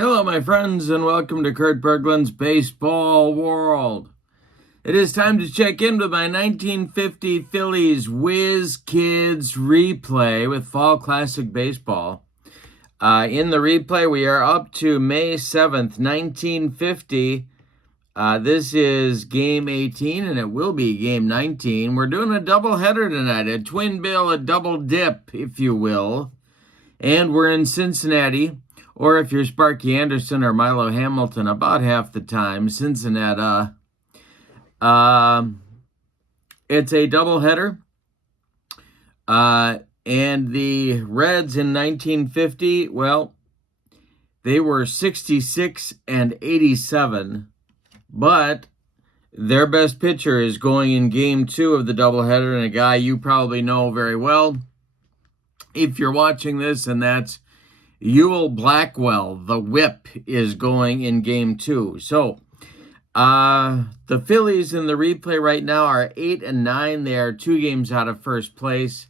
Hello, my friends, and welcome to Kurt Berglund's Baseball World. It is time to check in with my 1950 Phillies Whiz Kids replay with Fall Classic Baseball. In the replay, we are up to May 7th, 1950. This is Game 18, and it will be Game 19. We're doing a doubleheader tonight, a twin bill, a double dip, if you will. And we're in Cincinnati. Or if you're Sparky Anderson or Milo Hamilton, about half the time, Cincinnati. It's a doubleheader. And the Reds in 1950, well, they were 66 and 87. But their best pitcher is going in Game 2 of the doubleheader, and a guy you probably know very well if you're watching this, and that's Ewell Blackwell. The whip is going in Game 2. So, the Phillies in the replay right now are 8 and 9. They are 2 games out of first place,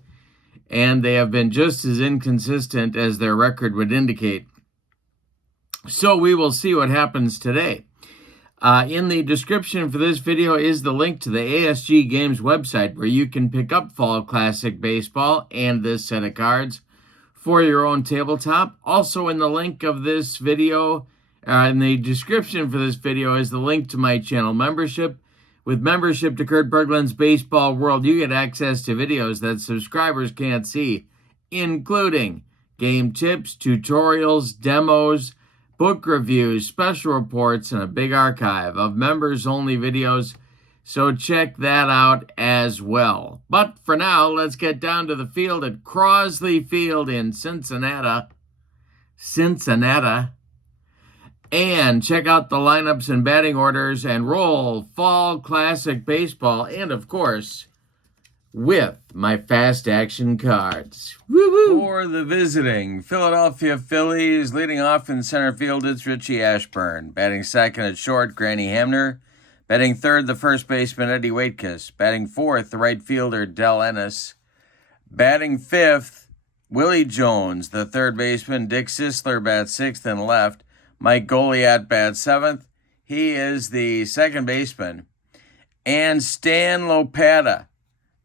and they have been just as inconsistent as their record would indicate. So we will see what happens today. In the description for this video is the link to the ASG Games website where you can pick up Fall Classic Baseball and this set of cards for your own tabletop. Also in the link of this video, in the description for this video, is the link to my channel membership. With membership to Kurt Berglund's Baseball World, you get access to videos that subscribers can't see, including game tips, tutorials, demos, book reviews, special reports, and a big archive of members-only videos. So check that out as well. But for now, let's get down to the field at Crosley Field in Cincinnati. And check out the lineups and batting orders and roll Fall Classic Baseball. And, of course, with my fast action cards. Woo-hoo! For the visiting Philadelphia Phillies, leading off in center field, it's Richie Ashburn. Batting second at short, Granny Hamner. Batting third, the first baseman, Eddie Waitkus. Batting fourth, the right fielder, Del Ennis. Batting fifth, Willie Jones. The third baseman, Dick Sisler, bats sixth and left. Mike Goliat bats seventh. He is the second baseman. And Stan Lopata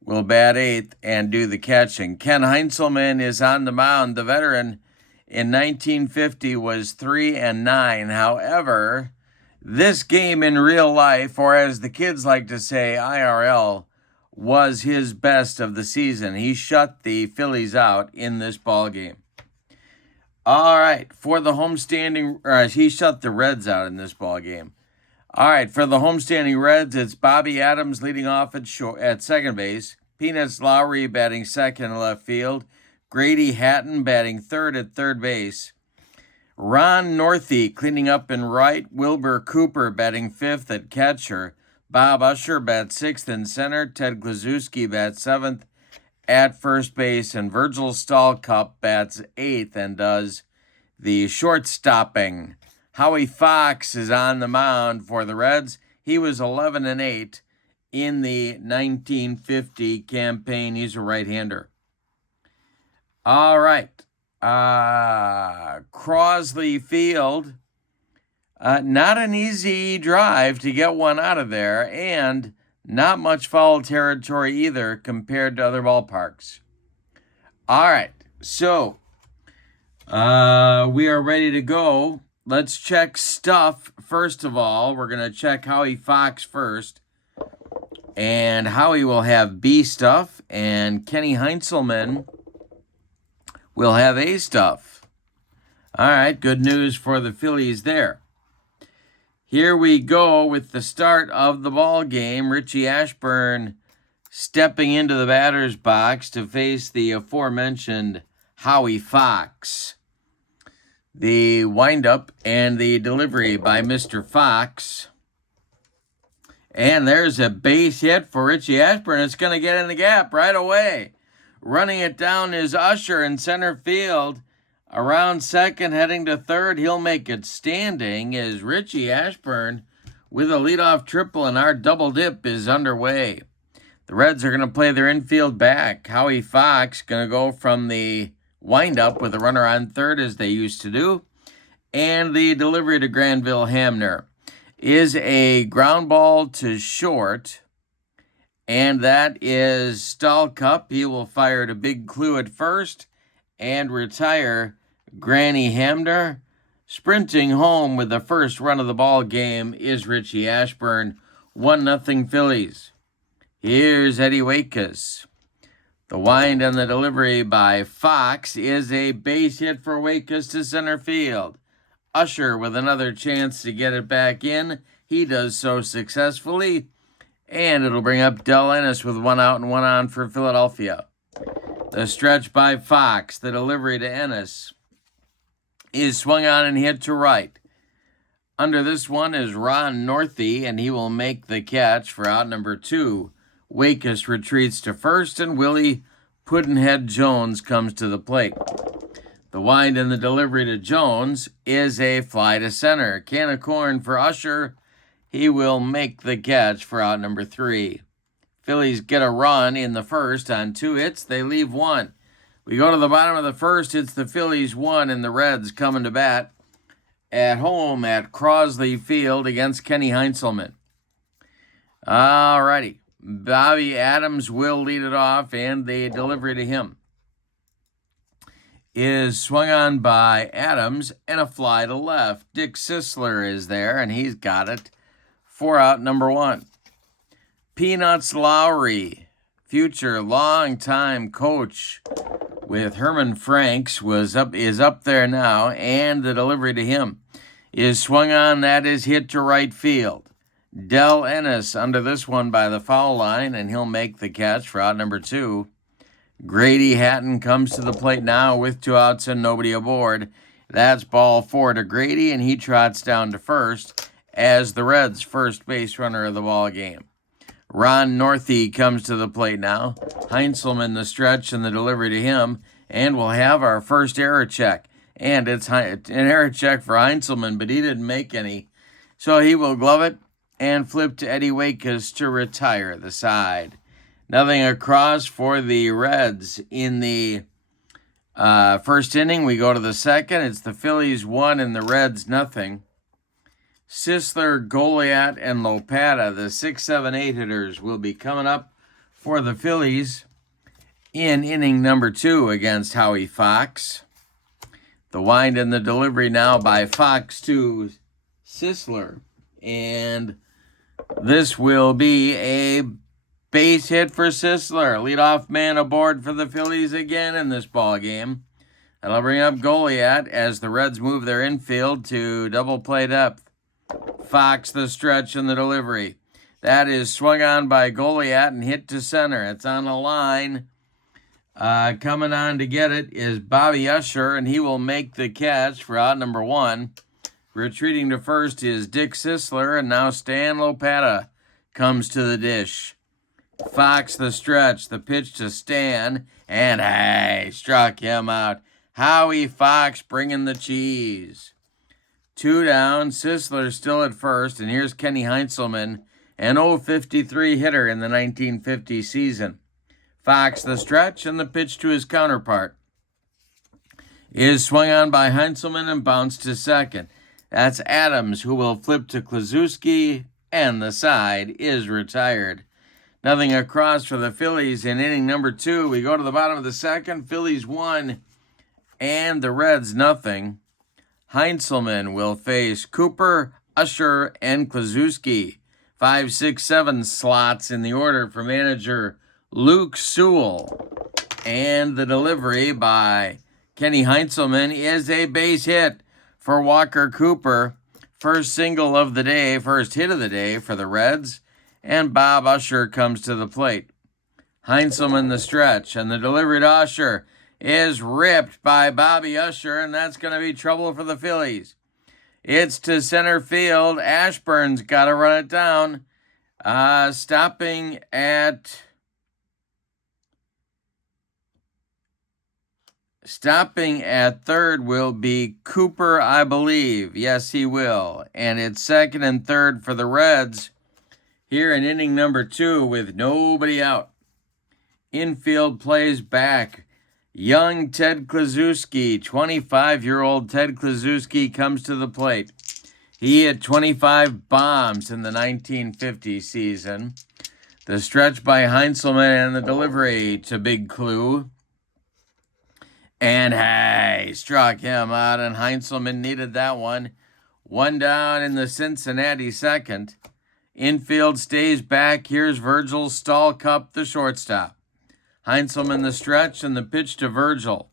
will bat eighth and do the catching. Ken Heinzelman is on the mound. The veteran in 1950 was 3 and 9. However, this game in real life, or as the kids like to say, IRL, was his best of the season. He shut the Phillies out in this ball game. All right, for the homestanding, he shut the Reds out in this ball game. All right, for the homestanding Reds, it's Bobby Adams leading off at second base. Peanuts Lowry batting second in left field. Grady Hatton batting third at third base. Ron Northey cleaning up in right. Wilbur Cooper batting fifth at catcher. Bob Usher bats sixth in center. Ted Klaczewski bats seventh at first base. And Virgil Stallcup bats eighth and does the shortstopping. Howie Fox is on the mound for the Reds. He was 11 and 8 in the 1950 campaign. He's a right-hander. All right. Crosley Field, not an easy drive to get one out of there, and not much foul territory either compared to other ballparks. All right, so we are ready to go. Let's check stuff first of all. We're going to check Howie Fox first, and Howie will have B stuff, and Kenny Heinzelman will have A stuff. All right, good news for the Phillies there. Here we go with the start of the ball game. Richie Ashburn stepping into the batter's box to face the aforementioned Howie Fox. The windup and the delivery by Mr. Fox. And there's a base hit for Richie Ashburn. It's going to get in the gap right away. Running it down is Usher in center field. Around second, heading to third. He'll make it standing as Richie Ashburn with a leadoff triple, and our double dip is underway. The Reds are going to play their infield back. Howie Fox going to go from the windup with a runner on third as they used to do. And the delivery to Granville Hamner is a ground ball to short, and that is Stahl Cup. He will fire to Big Clue at first and retire Granny Hamner. Sprinting home with the first run of the ball game is Richie Ashburn. 1-0 Phillies. Here's Eddie Waitkus. The wind and the delivery by Fox is a base hit for Waitkus to center field. Usher with another chance to get it back in. He does so successfully. And it'll bring up Del Ennis with 1 out and 1 on for Philadelphia. The stretch by Fox, the delivery to Ennis, is swung on and hit to right. Under this one is Ron Northey, and he will make the catch for out number 2. Waitkus retreats to first, and Willie Puddinhead Jones comes to the plate. The wind and the delivery to Jones is a fly to center. Can of corn for Usher. He will make the catch for out number 3. Phillies get a run in the first on 2 hits. They leave 1. We go to the bottom of the first. It's the Phillies 1 and the Reds coming to bat at home at Crosley Field against Kenny Heinzelman. All righty. Bobby Adams will lead it off, and the delivery to him is swung on by Adams and a fly to left. Dick Sisler is there, and he's got it for out number 1. Peanuts Lowry, future longtime coach with Herman Franks, is up there now, and the delivery to him is swung on. That is hit to right field. Del Ennis under this one by the foul line, and he'll make the catch for out number 2. Grady Hatton comes to the plate now with 2 outs and nobody aboard. That's ball 4 to Grady, and he trots down to first as the Reds' first base runner of the ball game. Ron Northey comes to the plate now. Heinzelman the stretch and the delivery to him, and we'll have our first error check. And it's an error check for Heinzelman, but he didn't make any. So he will glove it and flip to Eddie Waitkus to retire the side. Nothing across for the Reds in the first inning. We go to the second. It's the Phillies 1 and the Reds nothing. Sisler, Goliat, and Lopata, the 6, 7, 8 hitters, will be coming up for the Phillies in inning number 2 against Howie Fox. The wind and the delivery now by Fox to Sisler. And this will be a base hit for Sisler. Leadoff man aboard for the Phillies again in this ball game. That'll bring up Goliat as the Reds move their infield to double play depth. Fox the stretch and the delivery. That is swung on by Goliat and hit to center. It's on the line. Coming on to get it is Bobby Usher, and he will make the catch for out number 1. Retreating to first is Dick Sisler, and now Stan Lopata comes to the dish. Fox the stretch, the pitch to Stan, and hey, struck him out. Howie Fox bringing the cheese. 2 down, Sisler still at first, and here's Kenny Heinzelman, an 0-53 hitter in the 1950 season. Fox the stretch, and the pitch to his counterpart is swung on by Heinzelman and bounced to second. That's Adams, who will flip to Kluszewski, and the side is retired. Nothing across for the Phillies in inning number 2. We go to the bottom of the second. Phillies 1 and the Reds nothing. Heinzelman will face Cooper, Usher, and Kluszewski. 5, 6, 7 slots in the order for manager Luke Sewell. And the delivery by Kenny Heinzelman is a base hit for Walker Cooper. First single of the day, first hit of the day for the Reds. And Bob Usher comes to the plate. Heinzelman the stretch, and the delivery to Usher is ripped by Bobby Usher, and that's going to be trouble for the Phillies. It's to center field. Ashburn's got to run it down. Stopping at third will be Cooper, I believe. Yes, he will. And it's second and third for the Reds here in inning number 2 with nobody out. Infield plays back. Young Ted Kluszewski, 25-year-old Ted Kluszewski comes to the plate. He hit 25 bombs in the 1950 season. The stretch by Heinzelman and the delivery to Big Clue. And hey, struck him out, and Heinzelman needed that one. One down in the Cincinnati second. Infield stays back. Here's Virgil Stallcup, the shortstop. Heinzelman the stretch and the pitch to Virgil.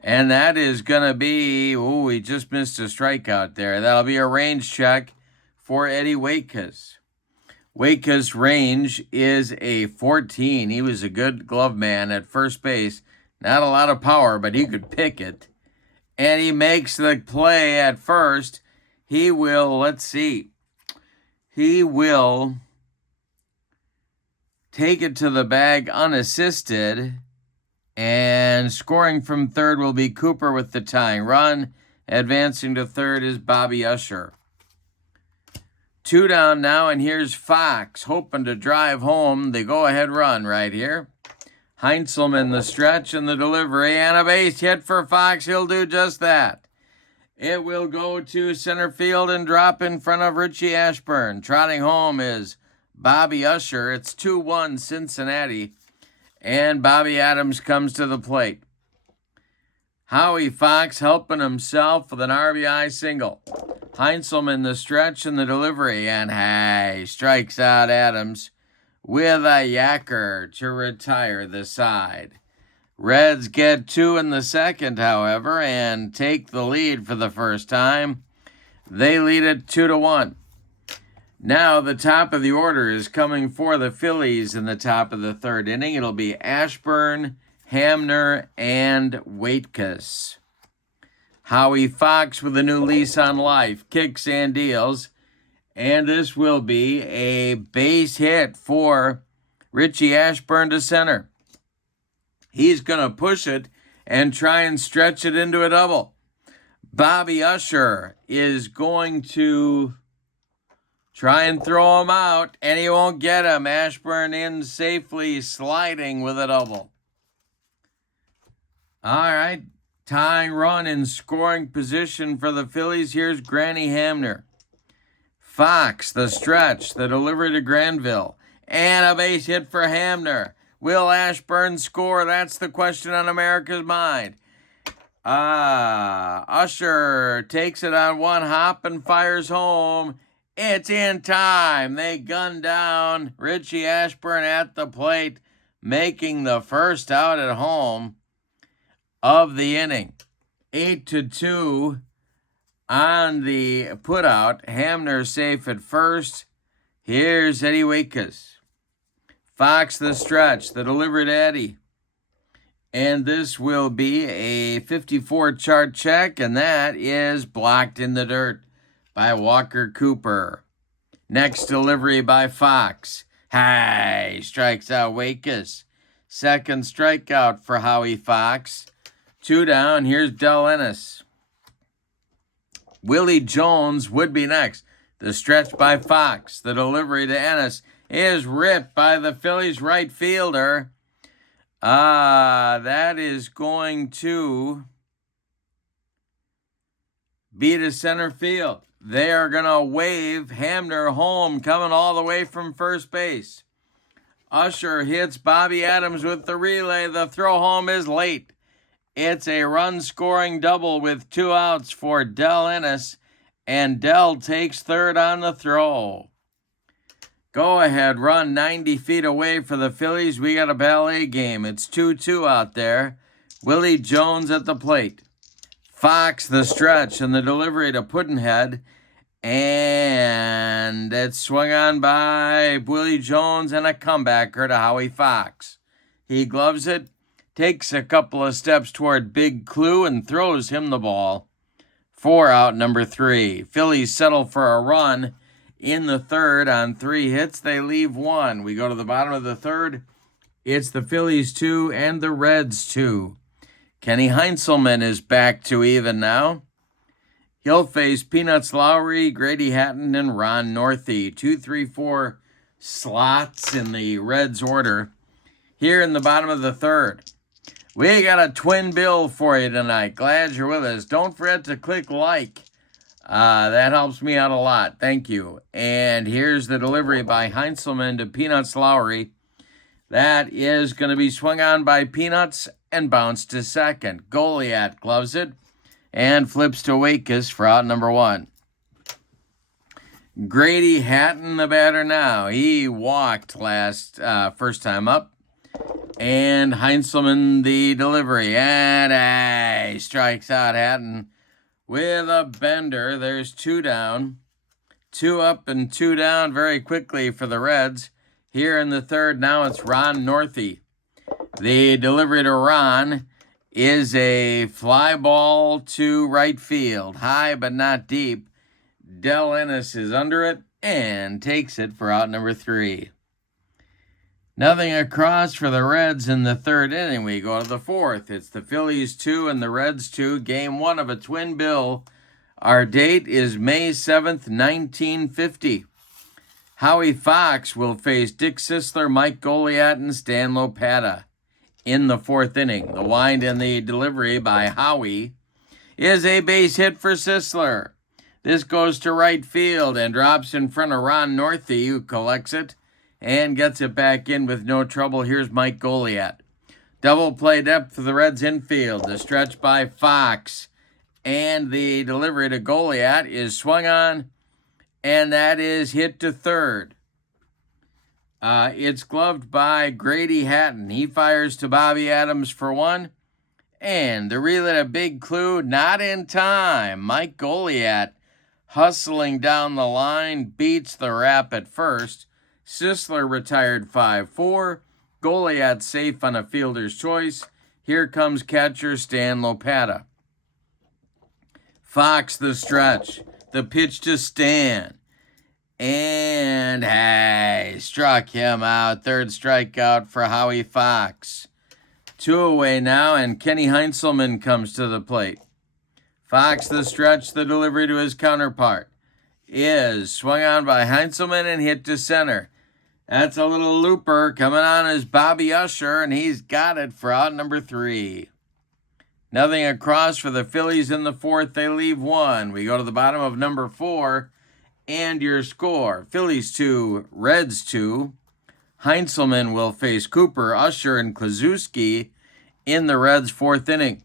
And that is going to be, he just missed a strikeout there. That'll be a range check for Eddie WHIZ. WHIZ's range is a 14. He was a good glove man at first base. Not a lot of power, but he could pick it. And he makes the play at first. He will, he will take it to the bag unassisted. And scoring from third will be Cooper with the tying run. Advancing to third is Bobby Usher. 2 down now, and here's Fox hoping to drive home the go-ahead run right here. Heinzelman the stretch and the delivery, and a base hit for Fox. He'll do just that. It will go to center field and drop in front of Richie Ashburn. Trotting home is Bobby Usher. It's 2-1 Cincinnati, and Bobby Adams comes to the plate. Howie Fox helping himself with an RBI single. Heinzelman the stretch and the delivery, and strikes out Adams with a yacker to retire the side. Reds get 2 in the second, however, and take the lead for the first time. They lead it 2-1. Now the top of the order is coming for the Phillies in the top of the third inning. It'll be Ashburn, Hamner, and WHIZ. Howie Fox with a new lease on life, kicks and deals. And this will be a base hit for Richie Ashburn to center. He's going to push it and try and stretch it into a double. Bobby Usher is going to try and throw him out, and he won't get him. Ashburn in safely, sliding with a double. All right, tying run in scoring position for the Phillies. Here's Granny Hamner. Fox, the stretch, the delivery to Granville, and a base hit for Hamner. Will Ashburn score? That's the question on America's mind. Usher takes it on one hop and fires home. It's in time. They gun down Richie Ashburn at the plate, making the first out at home of the inning. 8-2 on the putout. Hamner safe at first. Here's Eddie WHIZ. Fox the stretch, the delivery to Eddie. And this will be a 54 chart check, and that is blocked in the dirt by Walker Cooper. Next delivery by Fox. Strikes out WHIZ. Second strikeout for Howie Fox. 2 down. Here's Del Ennis. Willie Jones would be next. The stretch by Fox. The delivery to Ennis is ripped by the Phillies right fielder. That is going to be to center field. They are going to wave Hamner home, coming all the way from first base. Usher hits Bobby Adams with the relay. The throw home is late. It's a run-scoring double with 2 outs for Del Ennis, and Del takes third on the throw. Go ahead, run 90 feet away for the Phillies. We got a ballet game. It's 2-2 out there. Willie Jones at the plate. Fox the stretch and the delivery to Puddinhead. And it's swung on by Willie Jones and a comebacker to Howie Fox. He gloves it, takes a couple of steps toward Big Clue, and throws him the ball. 4 out, number 3. Phillies settle for a run in the third on 3 hits. They leave 1. We go to the bottom of the third. It's the Phillies 2 and the Reds 2. Kenny Heinzelman is back to even now. He'll face Peanuts Lowry, Grady Hatton, and Ron Northey. 2, 3, 4 slots in the Reds order. Here in the bottom of the third, We got a twin bill for you tonight. Glad you're with us. Don't forget to click like. That helps me out a lot. Thank you. And here's the delivery by Heinzelman to Peanuts Lowry. That is going to be swung on by Peanuts and bounced to second. Goliath gloves it and flips to Wakus for out number 1. Grady Hatton, the batter now. He walked first time up. And Heinzelman, the delivery. And he strikes out Hatton with a bender. There's 2 down. 2 up and 2 down very quickly for the Reds. Here in the third, now it's Ron Northey. The delivery to Ron is a fly ball to right field. High but not deep. Del Ennis is under it and takes it for out number 3. Nothing across for the Reds in the third inning. We go to the fourth. It's the Phillies 2 and the Reds 2. Game 1 of a twin bill. Our date is May 7th, 1950. Howie Fox will face Dick Sisler, Mike Goliath, and Stan Lopata in the fourth inning. The wind and the delivery by Howie is a base hit for Sisler. This goes to right field and drops in front of Ron Northey, who collects it and gets it back in with no trouble. Here's Mike Goliath. Double play depth for the Reds infield. The stretch by Fox. And the delivery to Goliath is swung on, and that is hit to third. It's gloved by Grady Hatton. He fires to Bobby Adams for 1. And the relay to Big Clue, not in time. Mike Goliath hustling down the line, beats the wrap at first. Sisler retired 5-4. Goliath safe on a fielder's choice. Here comes catcher Stan Lopata. Fox the stretch. The pitch to Stan. And struck him out. Third strikeout for Howie Fox. 2 away now, and Kenny Heinzelman comes to the plate. Fox the stretch. The delivery to his counterpart is swung on by Heinzelman and hit to center. That's a little looper coming on as Bobby Usher, and he's got it for out number 3. Nothing across for the Phillies in the fourth. They leave 1. We go to the bottom of number 4, and your score. Phillies 2, Reds 2. Heinzelman will face Cooper, Usher, and Kluszewski in the Reds' fourth inning.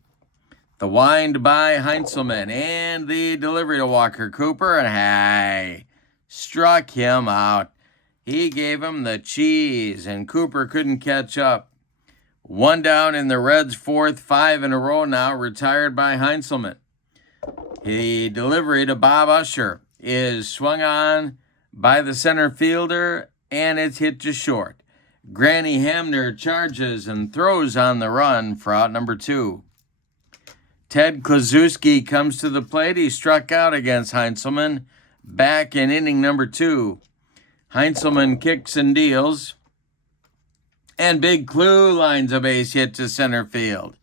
The wind by Heinzelman and the delivery to Walker Cooper, and struck him out. He gave him the cheese, and Cooper couldn't catch up. 1 down in the Reds' fourth, 5 in a row now, retired by Heinzelman. The delivery to Bob Usher is swung on by the center fielder, and it's hit to short. Granny Hamner charges and throws on the run for out number 2. Ted Kluszewski comes to the plate. He struck out against Heinzelman back in inning number 2. Heinzelman kicks and deals. And Big Clue lines a base hit to center field.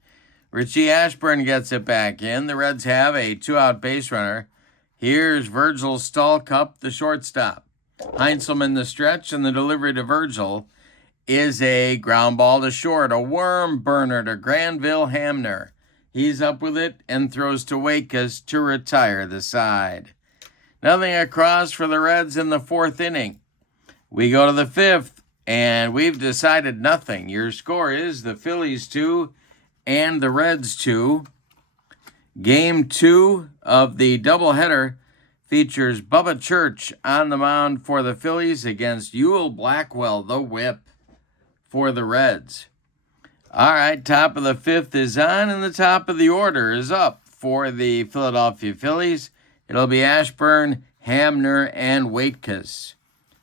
Richie Ashburn gets it back in. The Reds have a 2-out base runner. Here's Virgil Stallcup, the shortstop. Heinzelman the stretch, and the delivery to Virgil is a ground ball to short. A worm burner to Granville Hamner. He's up with it and throws to Wakus to retire the side. Nothing across for the Reds in the fourth inning. We go to the fifth, and we've decided nothing. Your score is the Phillies 2 and the Reds 2. Game 2 of the doubleheader features Bubba Church on the mound for the Phillies against Ewell Blackwell, the whip, for the Reds. All right, top of the fifth is on, and the top of the order is up for the Philadelphia Phillies. It'll be Ashburn, Hamner, and Waitkus.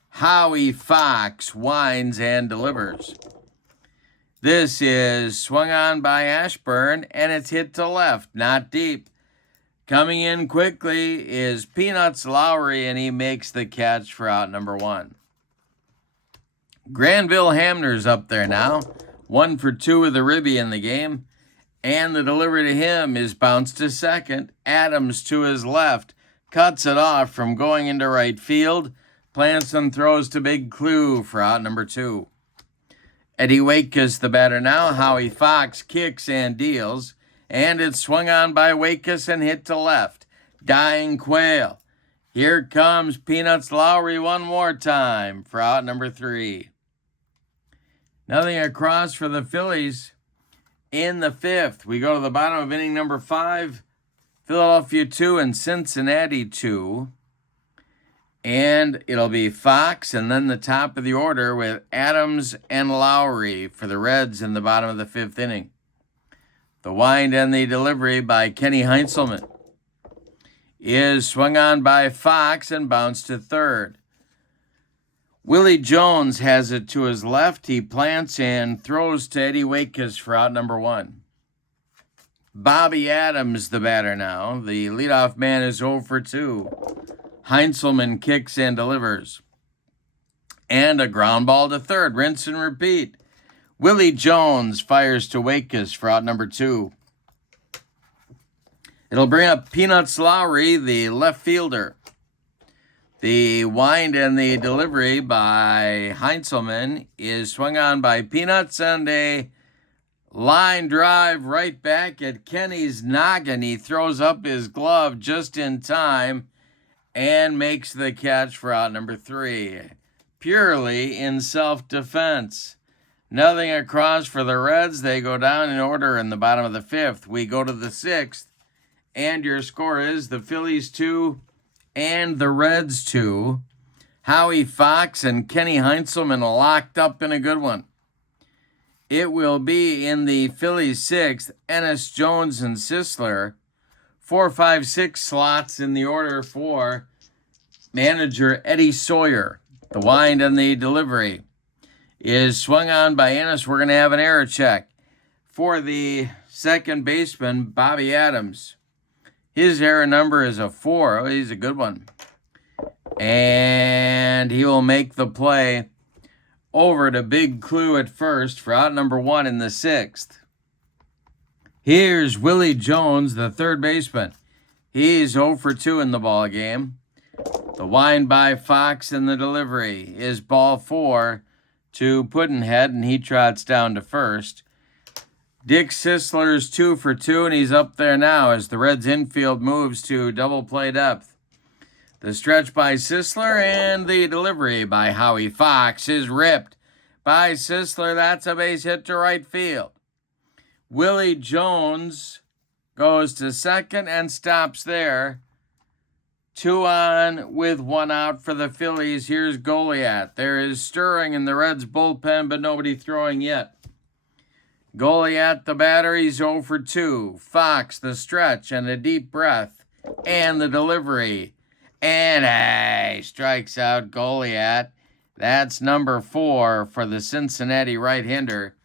Howie Fox winds and delivers. This is swung on by Ashburn, and it's hit to left, not deep. Coming in quickly is Peanuts Lowry, and he makes the catch for out number 1. Granville Hamner's up there now. 1 for 2 with a ribby in the game. And the delivery to him is bounced to second. Adams to his left cuts it off from going into right field. Plants and throws to Big Clue for out number 2. Eddie Waitkus, the batter now. Howie Fox kicks and deals. And it's swung on by Waitkus and hit to left. Dying Quail. Here comes Peanuts Lowry one more time for out number 3. Nothing across for the Phillies in the 5th. We go to the bottom of inning number 5. Philadelphia 2 and Cincinnati 2. And it'll be Fox and then the top of the order with Adams and Lowry for the Reds in the bottom of the 5th inning. The wind and the delivery by Kenny Heinzelman is swung on by Fox and bounced to third. Willie Jones has it to his left. He plants and throws to Eddie Waitkus for out number 1. Bobby Adams, the batter now. The leadoff man is 0 for 2. Heinzelman kicks and delivers. And a ground ball to third. Rinse and repeat. Willie Jones fires to Waitkus for out number 2. It'll bring up Peanuts Lowry, the left fielder. The wind and the delivery by Heinzelman is swung on by Peanuts and a line drive right back at Kenny's noggin. He throws up his glove just in time and makes the catch for out number 3. Purely in self-defense. Nothing across for the Reds. They go down in order in the bottom of the 5th. We go to the 6th. And your score is the Phillies 2 and the Reds 2. Howie Fox and Kenny Heinzelman locked up in a good one. It will be in the Phillies 6th, Ennis, Jones, and Sisler. 4, 5, 6 slots in the order for manager Eddie Sawyer. The wind and the delivery is swung on by Ennis. We're going to have an error check for the second baseman, Bobby Adams. His error number is a 4. Oh, he's a good one. And he will make the play over to Big Clue at first for out number 1 in the 6th. Here's Willie Jones, the third baseman. He's 0 for 2 in the ball game. The wind by Fox and the delivery is ball 4 to Puddinhead, and he trots down to first. Dick Sisler's 2 for 2, and he's up there now as the Reds infield moves to double play depth. The stretch by Sisler and the delivery by Howie Fox is ripped by Sisler. That's a base hit to right field. Willie Jones goes to second and stops there. 2 on with 1 out for the Phillies. Here's Goliath. There is stirring in the Reds bullpen, but nobody throwing yet. Goliath, the batter, he's 0 for 2. Fox, the stretch and a deep breath and the delivery. And strikes out Goliath. That's number 4 for the Cincinnati right-hander.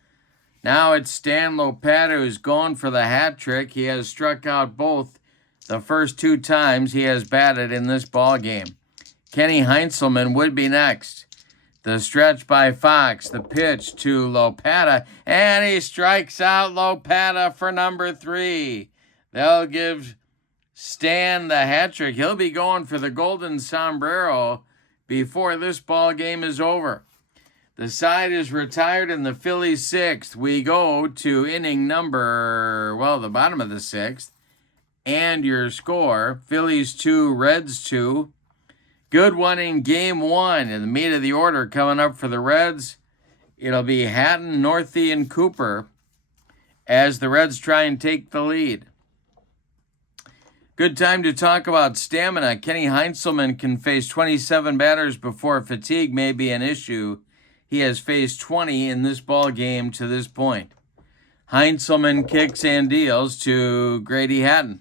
Now it's Stan Lopata who's going for the hat trick. He has struck out both the first 2 times he has batted in this ball game. Kenny Heinzelman would be next. The stretch by Fox, the pitch to Lopata, and he strikes out Lopata for number 3. They'll give Stan the hat trick. He'll be going for the golden sombrero before this ball game is over. The side is retired in the Phillies 6th. We go to inning number, the bottom of the 6th. And your score, Phillies 2, Reds 2. Good one in game 1. And the meat of the order coming up for the Reds, it'll be Hatton, Northey, and Cooper as the Reds try and take the lead. Good time to talk about stamina. Kenny Heinzelman can face 27 batters before fatigue may be an issue. He has faced 20 in this ball game to this point. Heinzelman kicks and deals to Grady Hatton.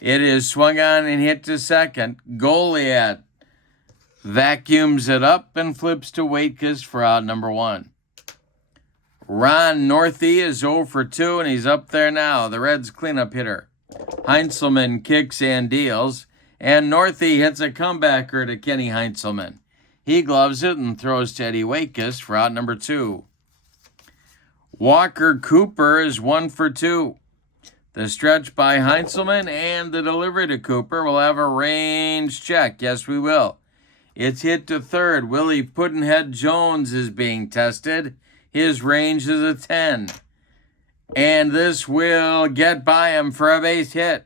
It is swung on and hit to second. Goliath vacuums it up and flips to Waitkus for out number 1. Ron Northey is 0 for 2, and he's up there now, the Reds' cleanup hitter. Heinzelman kicks and deals, and Northey hits a comebacker to Kenny Heinzelman. He gloves it and throws to Eddie Waitkus for out number 2. Walker Cooper is 1 for 2. The stretch by Heinzelman and the delivery to Cooper will have a range check. Yes, we will. It's hit to third. Willie Puddinhead Jones is being tested. His range is a 10. And this will get by him for a base hit.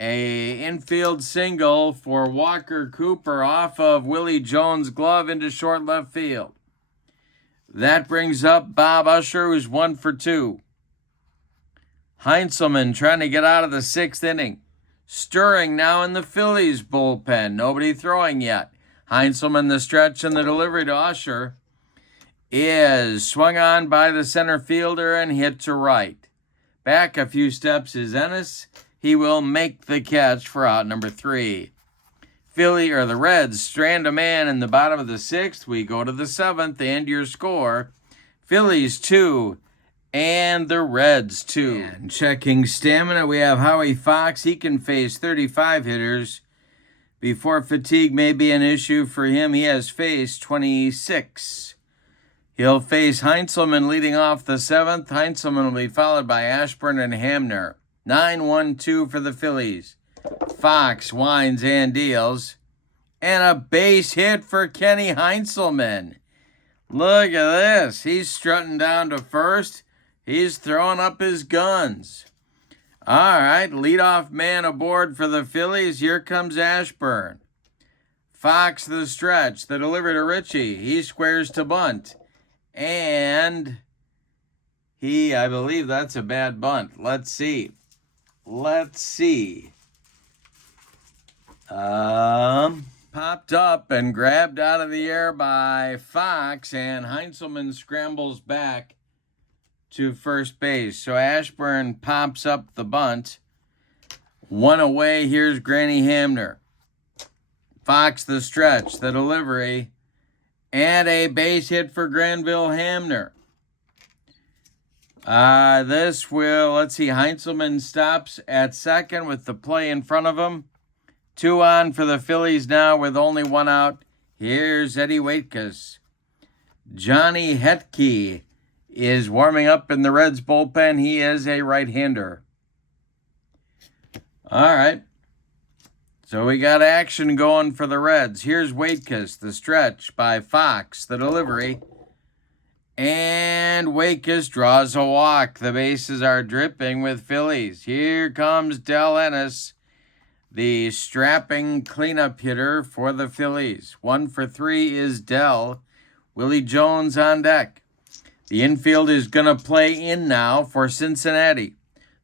A infield single for Walker Cooper off of Willie Jones' glove into short left field. That brings up Bob Usher, who's 1 for 2. Heinzelman trying to get out of the 6th inning. Stirring now in the Phillies bullpen. Nobody throwing yet. Heinzelman, the stretch and the delivery to Usher, is swung on by the center fielder and hit to right. Back a few steps is Ennis. He will make the catch for out number 3. The Reds strand a man in the bottom of the 6th. We go to the 7th and your score. Phillies 2 and the Reds 2. And checking stamina, we have Howie Fox. He can face 35 hitters. Before fatigue may be an issue for him, he has faced 26. He'll face Heinzelman leading off the 7th. Heinzelman will be followed by Ashburn and Hamner. 9-1-2 for the Phillies. Fox winds and deals. And a base hit for Kenny Heinzelman. Look at this. He's strutting down to first. He's throwing up his guns. All right, leadoff man aboard for the Phillies. Here comes Ashburn. Fox the stretch. The delivery to Ritchie. He squares to bunt. And I believe that's a bad bunt. Let's see. Popped up and grabbed out of the air by Fox, and Heinzelman scrambles back to first base. So Ashburn pops up the bunt. 1 away, here's Granny Hamner. Fox the stretch, the delivery, and a base hit for Granville Hamner. Heinzelman stops at second with the play in front of him. 2 on for the Phillies now with only 1 out. Here's Eddie Waitkus. Johnny Hetke is warming up in the Reds bullpen. He is a right-hander. All right. So we got action going for the Reds. Here's Waitkus, the stretch by Fox, the delivery. And Waitkus draws a walk. The bases are dripping with Phillies. Here comes Del Ennis, the strapping cleanup hitter for the Phillies. 1 for 3 is Dell. Willie Jones on deck. The infield is going to play in now for Cincinnati.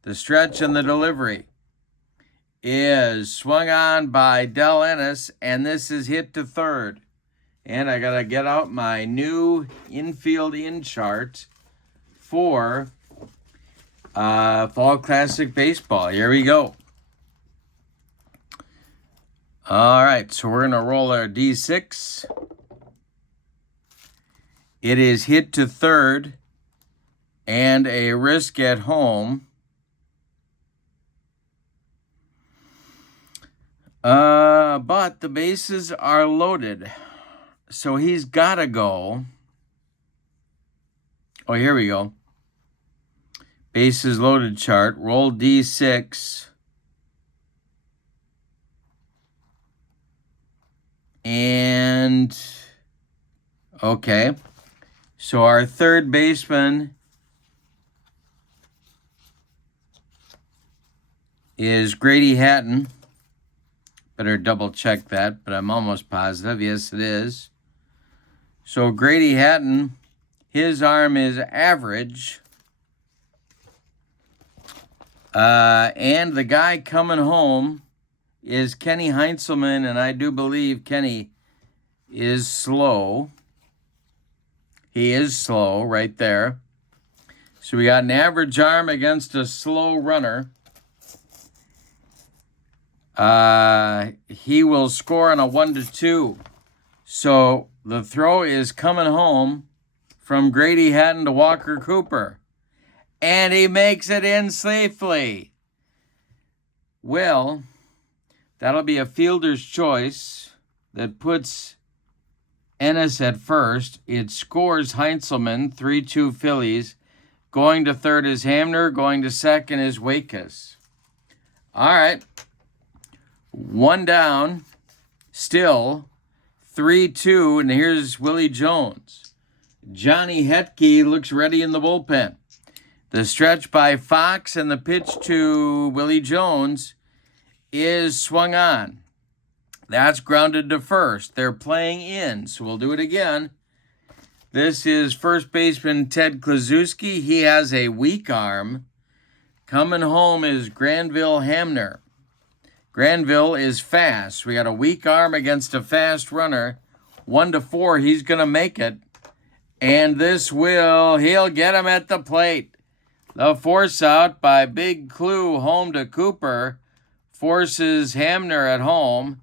The stretch and the delivery is swung on by Del Ennis, and this is hit to third. And I got to get out my new infield in chart for Fall Classic Baseball. Here we go. All right, so we're going to roll our D6. It is hit to third and a risk at home. But the bases are loaded. So he's got to go. Oh, here we go. Bases loaded chart. Roll D6. And, okay. So our third baseman is Grady Hatton. Better double check that, but I'm almost positive. Yes, it is. So Grady Hatton, his arm is average. And the guy coming home is Kenny Heinzelman, and I do believe Kenny is slow. He is slow right there. So we got an average arm against a slow runner. He will score on a 1-2. So the throw is coming home from Grady Hatton to Walker Cooper. And he makes it in safely. Well, that'll be a fielder's choice that puts Ennis at first. It scores Heinzelman, 3-2 Phillies. Going to third is Hamner. Going to second is Waitkus. All right. 1 down. Still 3-2. And here's Willie Jones. Johnny Hetke looks ready in the bullpen. The stretch by Fox and the pitch to Willie Jones is swung on. That's grounded to first. They're playing in, so we'll do it again. This is first baseman Ted Kluszewski. He has a weak arm. Coming home is Granville Hamner. Granville is fast. We got a weak arm against a fast runner. 1-4, he's going to make it. And he'll get him at the plate. The force out by Big Clue home to Cooper forces Hamner at home.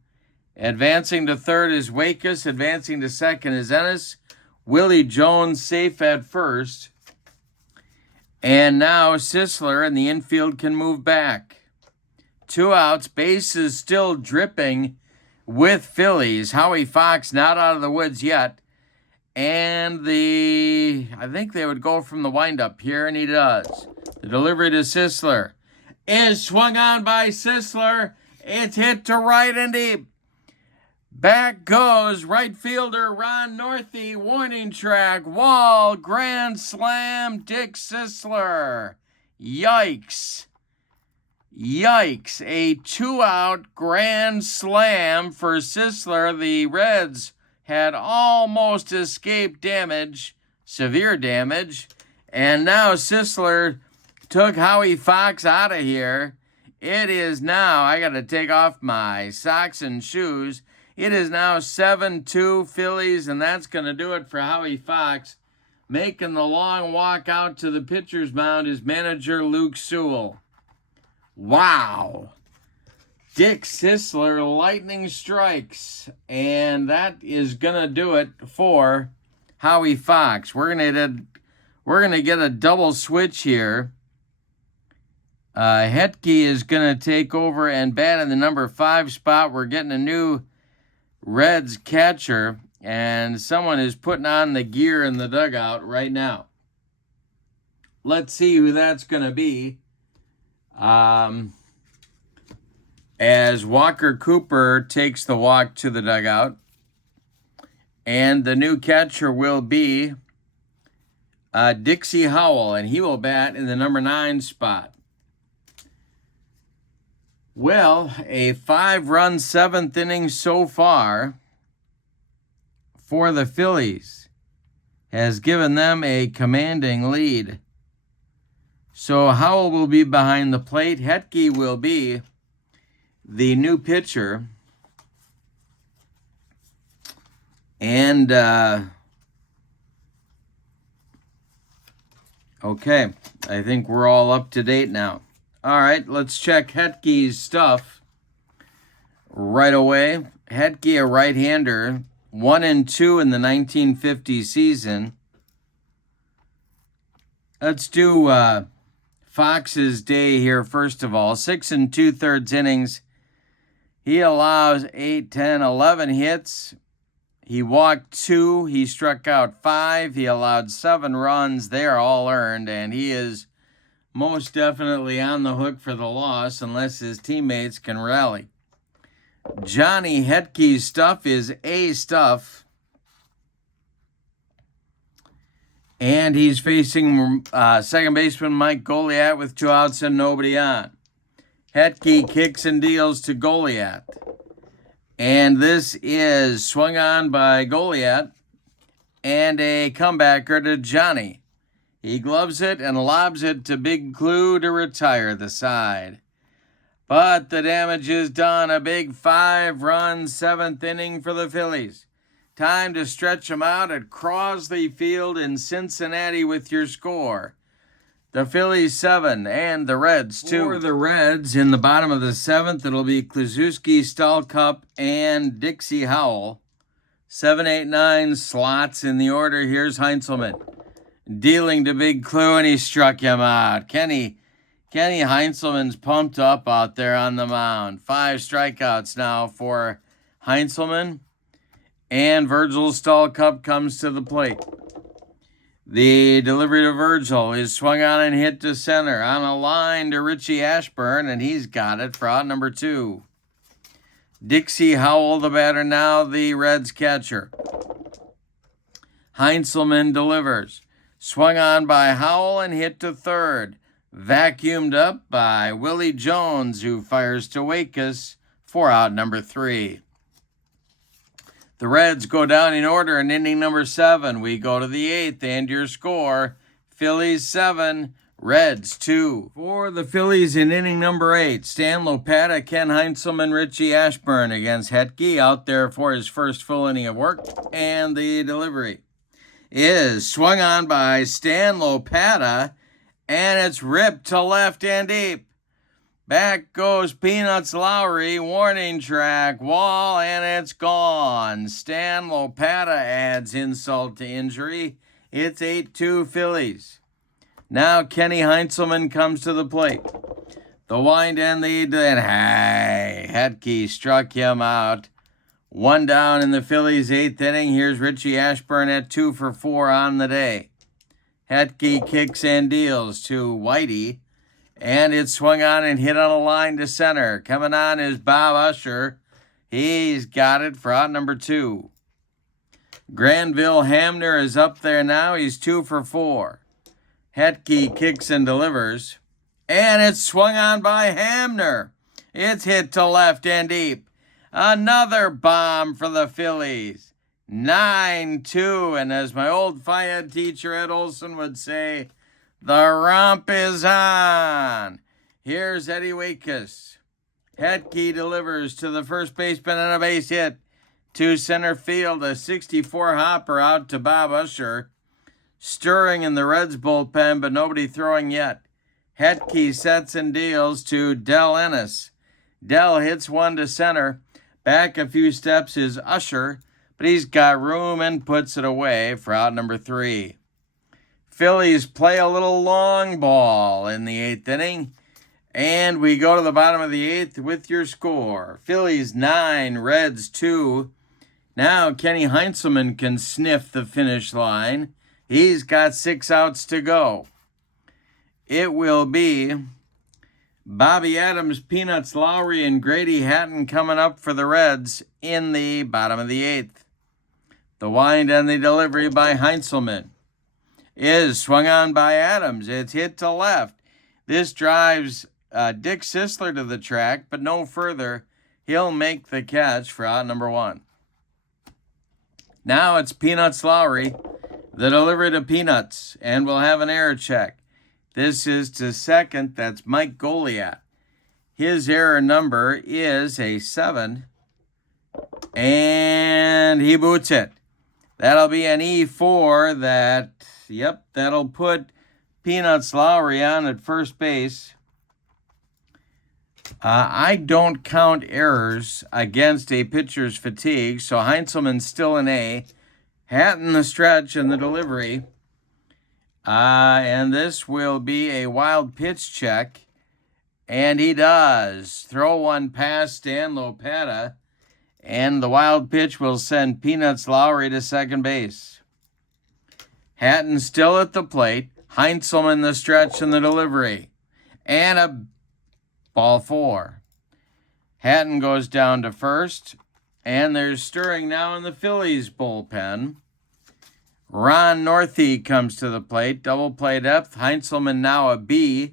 Advancing to third is Wakus. Advancing to second is Ennis. Willie Jones safe at first. And now Sisler in the infield can move back. 2 outs. Bases still dripping with Phillies. Howie Fox not out of the woods yet. And I think they would go from the windup here, and he does. The delivery to Sisler is swung on by Sisler. It's hit to right and deep. Back goes right fielder Ron Northey. Warning track, wall, grand slam, Dick Sisler. Yikes. Yikes. A 2-out grand slam for Sisler. The Reds had almost escaped damage, severe damage, and now Sisler took Howie Fox out of here. It is now, I got to take off my socks and shoes. It is now 7-2 Phillies, and that's going to do it for Howie Fox. Making the long walk out to the pitcher's mound is manager Luke Sewell. Wow. Dick Sisler, lightning strikes, and that is going to do it for Howie Fox. We're going to get a double switch here. Hetke is going to take over and bat in the number 5 spot. We're getting a new Reds catcher, and someone is putting on the gear in the dugout right now. Let's see who that's going to be. As Walker Cooper takes the walk to the dugout, and the new catcher will be Dixie Howell, and he will bat in the number 9 spot. Well, a 5-run 7th inning so far for the Phillies has given them a commanding lead. So Howell will be behind the plate. Hetke will be the new pitcher. And, okay, I think we're all up to date now. All right, let's check Hetke's stuff right away. Hetke, a right-hander, 1-2 in the 1950 season. Let's do Fox's day here first of all. 6 2/3 innings. He allows 8, 10, 11 hits. He walked 2. He struck out 5. He allowed 7 runs. They are all earned, and he is most definitely on the hook for the loss unless his teammates can rally. Johnny Hetke's stuff is A stuff. And he's facing second baseman Mike Goliat with 2 outs and nobody on. Hetke kicks and deals to Goliat. And this is swung on by Goliat and a comebacker to Johnny. He gloves it and lobs it to Big Clue to retire the side. But the damage is done. A big 5-run 7th inning for the Phillies. Time to stretch them out at Crosley Field in Cincinnati with your score. The Phillies 7 and the Reds 2. For the Reds, in the bottom of the 7th, it'll be Kluszewski, Stahlcup, and Dixie Howell. 7, 8, 9 slots in the order. Here's Heinzelman dealing to Big Clue, and he struck him out. Kenny Heinzelman's pumped up out there on the mound. 5 strikeouts now for Heinzelman. And Virgil Stahlcup comes to the plate. The delivery to Virgil is swung on and hit to center. On a line to Richie Ashburn, and he's got it for out number 2. Dixie Howell, the batter, now the Reds catcher. Heinzelman delivers. Swung on by Howell and hit to third. Vacuumed up by Willie Jones, who fires to Wakus for out number 3. The Reds go down in order in inning number 7. We go to the 8th, and your score, Phillies 7, Reds 2. For the Phillies in inning number 8, Stan Lopata, Ken Heinzelman, Richie Ashburn against Hetke, out there for his first full inning of work, and the delivery is swung on by Stan Lopata, and it's ripped to left and deep. Back goes Peanuts Lowry, warning track, wall, and it's gone. Stan Lopata adds insult to injury. It's 8-2 Phillies. Now Kenny Heinzelman comes to the plate. The wind and Hetke struck him out. 1 down in the Phillies' 8th inning. Here's Richie Ashburn at 2 for 4 on the day. Hetke kicks and deals to Whitey, and it's swung on and hit on a line to center. Coming on is Bob Usher. He's got it for out number 2. Granville Hamner is up there now. He's 2 for 4. Hetke kicks and delivers, and it's swung on by Hamner. It's hit to left and deep. Another bomb for the Phillies. 9-2, and as my old Phi-Ed teacher Ed Olson would say, the romp is on. Here's Eddie Wakus. Hetke delivers to the first baseman and a base hit. To center field, a 64 hopper out to Bob Usher. Stirring in the Reds bullpen, but nobody throwing yet. Hetke sets and deals to Del Ennis. Del hits one to center. Back a few steps is Usher, but he's got room and puts it away for out number 3. Phillies play a little long ball in the 8th inning, and we go to the bottom of the 8th with your score. Phillies 9, Reds 2. Now Kenny Heinzelman can sniff the finish line. He's got 6 outs to go. It will be Bobby Adams, Peanuts Lowry, and Grady Hatton coming up for the Reds in the bottom of the 8th. The wind and the delivery by Heinzelman is swung on by Adams. It's hit to left. This drives Dick Sisler to the track, but no further. He'll make the catch for out number 1. Now it's Peanuts Lowry, the delivery to Peanuts, and we'll have an error check. This is to second. That's Mike Goliath. His error number is a 7, and he boots it. That'll be an E4 that'll put Peanuts Lowry on at first base. I don't count errors against a pitcher's fatigue, so Heinzelman's still an A. Hatton the stretch and the delivery. And this will be a wild pitch check, and he does. Throw one past Stan Lopata, and the wild pitch will send Peanuts Lowry to second base. Hatton still at the plate. Heinzelman the stretch and the delivery. And a ball 4. Hatton goes down to first, and there's stirring now in the Phillies bullpen. Ron Northey comes to the plate. Double play depth. Heinzelman now a B.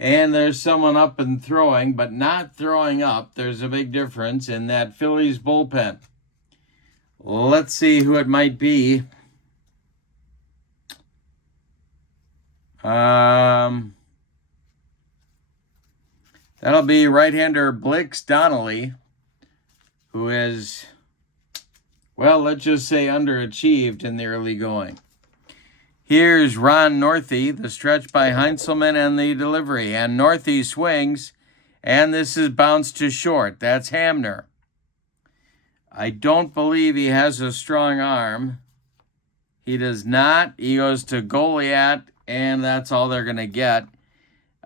And there's someone up and throwing, but not throwing up. There's a big difference in that Phillies bullpen. Let's see who it might be. That'll be right-hander Blix Donnelly, who is, well, let's just say underachieved in the early going. Here's Ron Northey, the stretch by Heinzelman and the delivery. And Northey swings, and this is bounced to short. That's Hamner. I don't believe he has a strong arm. He does not. He goes to Goliath, and that's all they're going to get.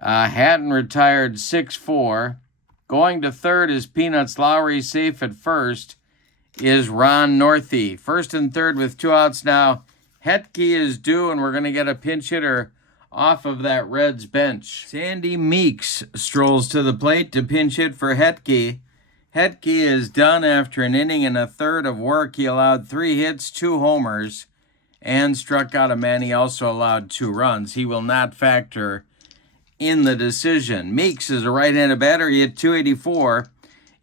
Hatton retired 6-4. Going to third is Peanuts Lowry. Safe at first is Ron Northey. First and third with 2 outs now. Hetke is due, and we're going to get a pinch hitter off of that Reds bench. Sandy Meeks strolls to the plate to pinch hit for Hetke. Hetke is done after an inning and a third of work. He allowed 3 hits, 2 homers, and struck out a man. He also allowed 2 runs. He will not factor in the decision. Meeks is a right-handed batter. He hit .284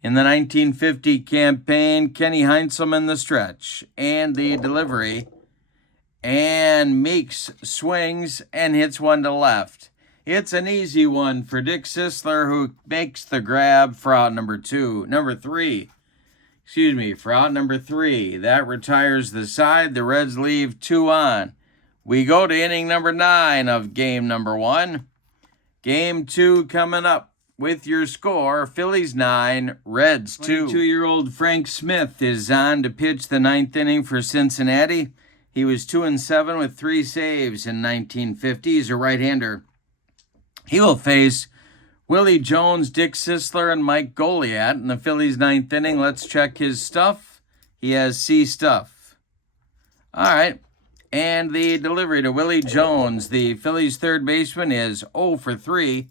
in the 1950 campaign. Kenny Heinzelman the stretch and the delivery. And Meeks swings and hits one to left. It's an easy one for Dick Sisler, who makes the grab for out number 3. For out number 3. That retires the side. The Reds leave 2 on. We go to inning number 9 of game number 1. Game 2 coming up with your score, Phillies 9, Reds 2. 22-year-old Frank Smith is on to pitch the 9th inning for Cincinnati. He was 2-7 with 3 saves in 1950. He's a right-hander. He will face Willie Jones, Dick Sisler, and Mike Goliat in the Phillies' 9th inning. Let's check his stuff. He has C stuff. All right. And the delivery to Willie Jones, the Phillies' third baseman, is 0 for 3.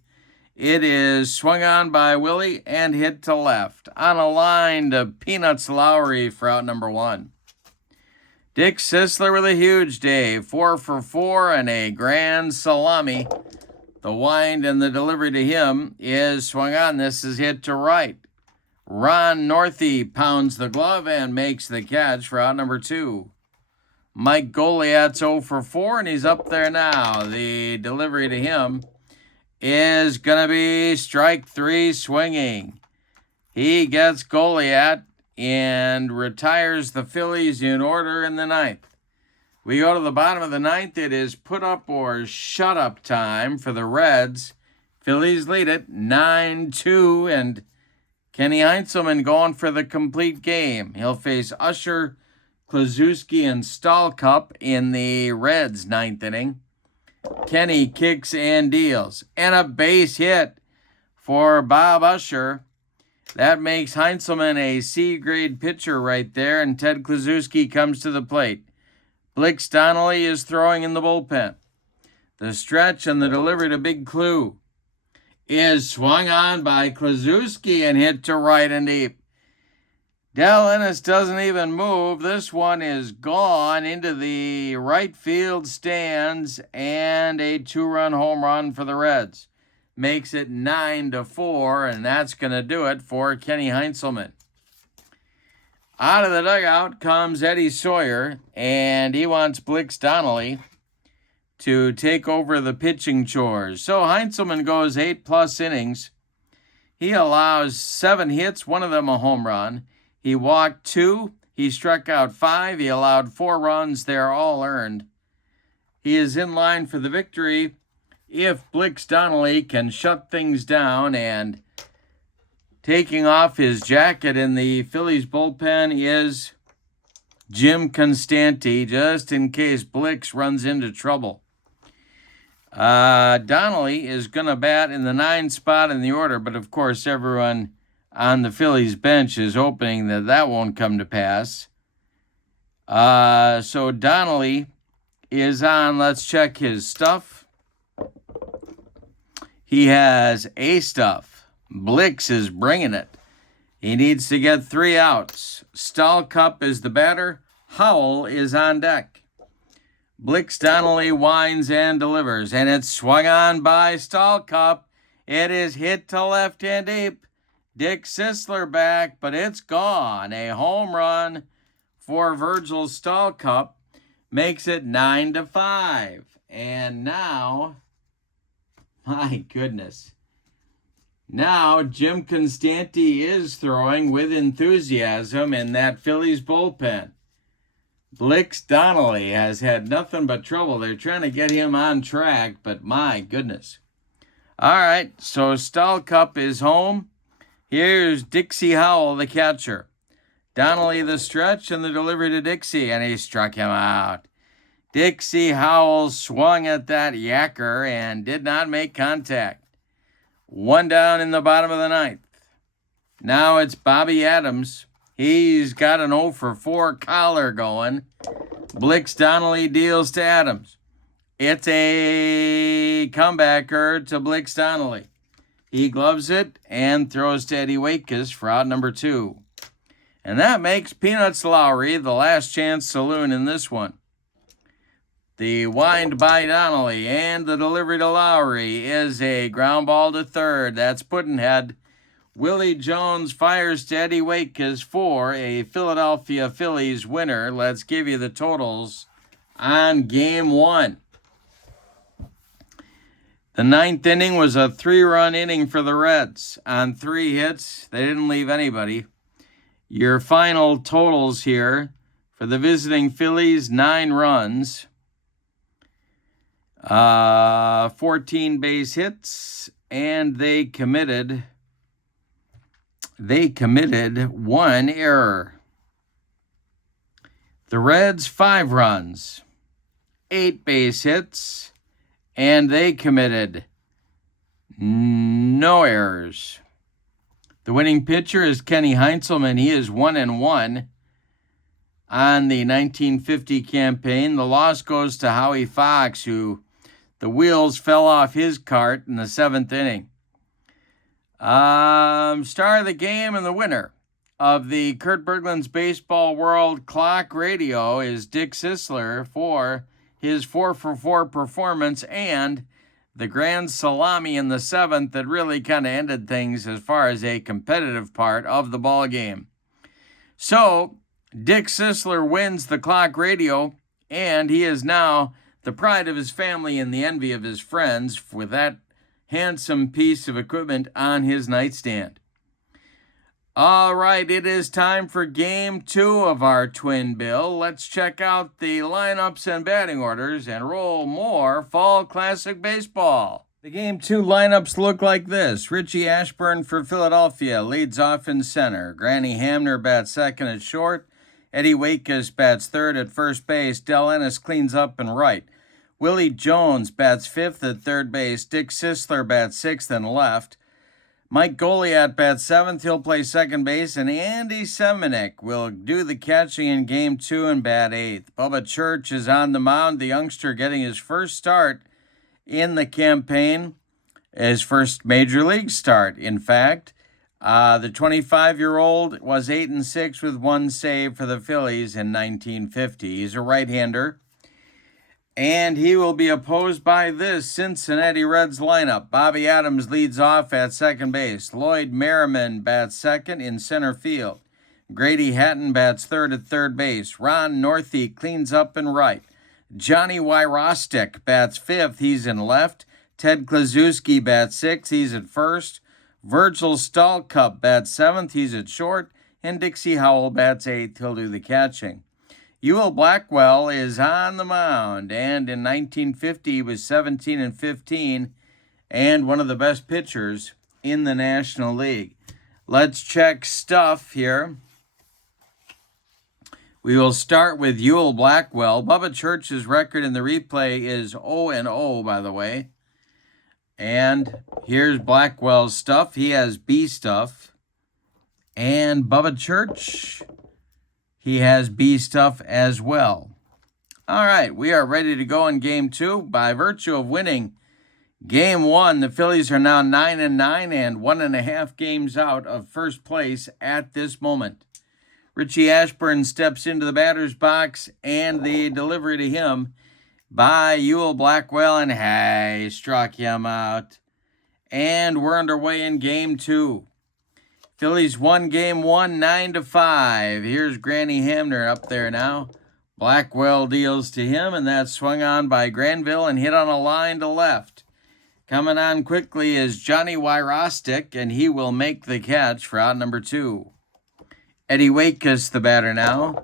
It is swung on by Willie and hit to left. On a line to Peanuts Lowry for out number 1. Dick Sisler with a huge day, 4 for 4 and a grand salami. The wind and the delivery to him is swung on. This is hit to right. Ron Northey pounds the glove and makes the catch for out number 2. Mike Goliat's 0 for 4, and he's up there now. The delivery to him is going to be strike 3 swinging. He gets Goliat and retires the Phillies in order in the 9th. We go to the bottom of the 9th. It is put up or shut up time for the Reds. Phillies lead it 9-2, and Kenny Heinzelman going for the complete game. He'll face Usher, Kluszewski, and Stallcup in the Reds' 9th inning. Kenny kicks and deals. And a base hit for Bob Usher. That makes Heinzelman a C-grade pitcher right there, and Ted Kluszewski comes to the plate. Blix Donnelly is throwing in the bullpen. The stretch and the delivery to Big Clue is swung on by Kluszewski and hit to right and deep. Del Ennis doesn't even move. This one is gone into the right field stands, and a 2-run home run for the Reds. Makes it 9-4, and that's going to do it for Kenny Heinzelman. Out of the dugout comes Eddie Sawyer, and he wants Blix Donnelly to take over the pitching chores. So Heinzelman goes 8+ innings. He allows 7 hits, one of them a home run. He walked 2. He struck out 5. He allowed 4 runs. They're all earned. He is in line for the victory if Blix Donnelly can shut things down. And taking off his jacket in the Phillies bullpen is Jim Constanti, just in case Blix runs into trouble. Donnelly is going to bat in the 9 spot in the order, but of course everyone on the Phillies bench is hoping that won't come to pass. So Donnelly is on. Let's check his stuff. He has A stuff. Blix is bringing it. He needs to get 3 outs. Stallcup is the batter. Howell is on deck. Blix Donnelly winds and delivers, and it's swung on by Stallcup. It is hit to left and deep. Dick Sisler back, but it's gone. A home run for Virgil Stallcup makes it 9-5. And now, my goodness. Now Jim Constanti is throwing with enthusiasm in that Phillies bullpen. Blix Donnelly has had nothing but trouble. They're trying to get him on track, but my goodness. All right, so Stallcup is home. Here's Dixie Howell, the catcher. Donnelly the stretch and the delivery to Dixie, and he struck him out. Dixie Howell swung at that yacker and did not make contact. 1 down in the bottom of the 9th. Now it's Bobby Adams. He's got an 0 for 4 collar going. Blix Donnelly deals to Adams. It's a comebacker to Blix Donnelly. He gloves it and throws to Eddie Waitkus for out number 2. And that makes Peanuts Lowry the last chance saloon in this one. The wind by Donnelly, and the delivery to Lowry is a ground ball to third. That's Puddinhead. Willie Jones fires to Eddie Waitkus for a Philadelphia Phillies winner. Let's give you the totals on Game 1. The ninth inning was a 3-run inning for the Reds. On 3 hits, they didn't leave anybody. Your final totals here for the visiting Phillies: 9 runs, 14 base hits, and they committed 1 error. The Reds: 5 runs, 8 base hits, and they committed no errors. The winning pitcher is Kenny Heinzelman. He is 1-1 on the 1950 campaign. The loss goes to Howie Fox, who the wheels fell off his cart in the 7th inning. Star of the game and the winner of the Kurt Berglund's Baseball World Clock Radio is Dick Sisler for his 4-for-4 performance and the grand salami in the 7th that really kind of ended things as far as a competitive part of the ball game. So Dick Sisler wins the Clock Radio, and he is now the pride of his family and the envy of his friends with that handsome piece of equipment on his nightstand. All right, it is time for Game 2 of our Twin Bill. Let's check out the lineups and batting orders and roll more Fall Classic Baseball. The Game 2 lineups look like this. Richie Ashburn for Philadelphia leads off in center. Granny Hamner bats second at short. Eddie Waitkus bats third at first base. Del Ennis cleans up in right. Willie Jones bats fifth at third base. Dick Sisler bats sixth and left. Mike Goliat bats seventh. He'll play second base. And Andy Semenuk will do the catching in Game 2 and bat eighth. Bubba Church is on the mound, the youngster getting his first start in the campaign, his first major league start, in fact. The 25-year-old was 8-6 with 1 save for the Phillies in 1950. He's a right-hander. And he will be opposed by this Cincinnati Reds lineup. Bobby Adams leads off at second base. Lloyd Merriman bats second in center field. Grady Hatton bats third at third base. Ron Northey cleans up in right. Johnny Wyrostek bats fifth. He's in left. Ted Kluszewski bats sixth. He's at first. Virgil Stallcup bats seventh. He's at short. And Dixie Howell bats eighth. He'll do the catching. Ewell Blackwell is on the mound, and in 1950 he was 17-15 and one of the best pitchers in the National League. Let's check stuff here. We will start with Ewell Blackwell. Bubba Church's record in the replay is 0-0, by the way. And here's Blackwell's stuff. He has B stuff. And Bubba Church, he has B stuff as well. All right, we are ready to go in Game 2. By virtue of winning Game 1, the Phillies are now 9-9 and 1.5 games out of first place at this moment. Richie Ashburn steps into the batter's box, and the delivery to him by Ewell Blackwell, and he struck him out. And we're underway in Game 2. Phillies won Game 1, 9-5. Here's Granny Hamner up there now. Blackwell deals to him, and that's swung on by Granville and hit on a line to left. Coming on quickly is Johnny Wyrostek, and he will make the catch for out number 2. Eddie Waitkus, the batter now.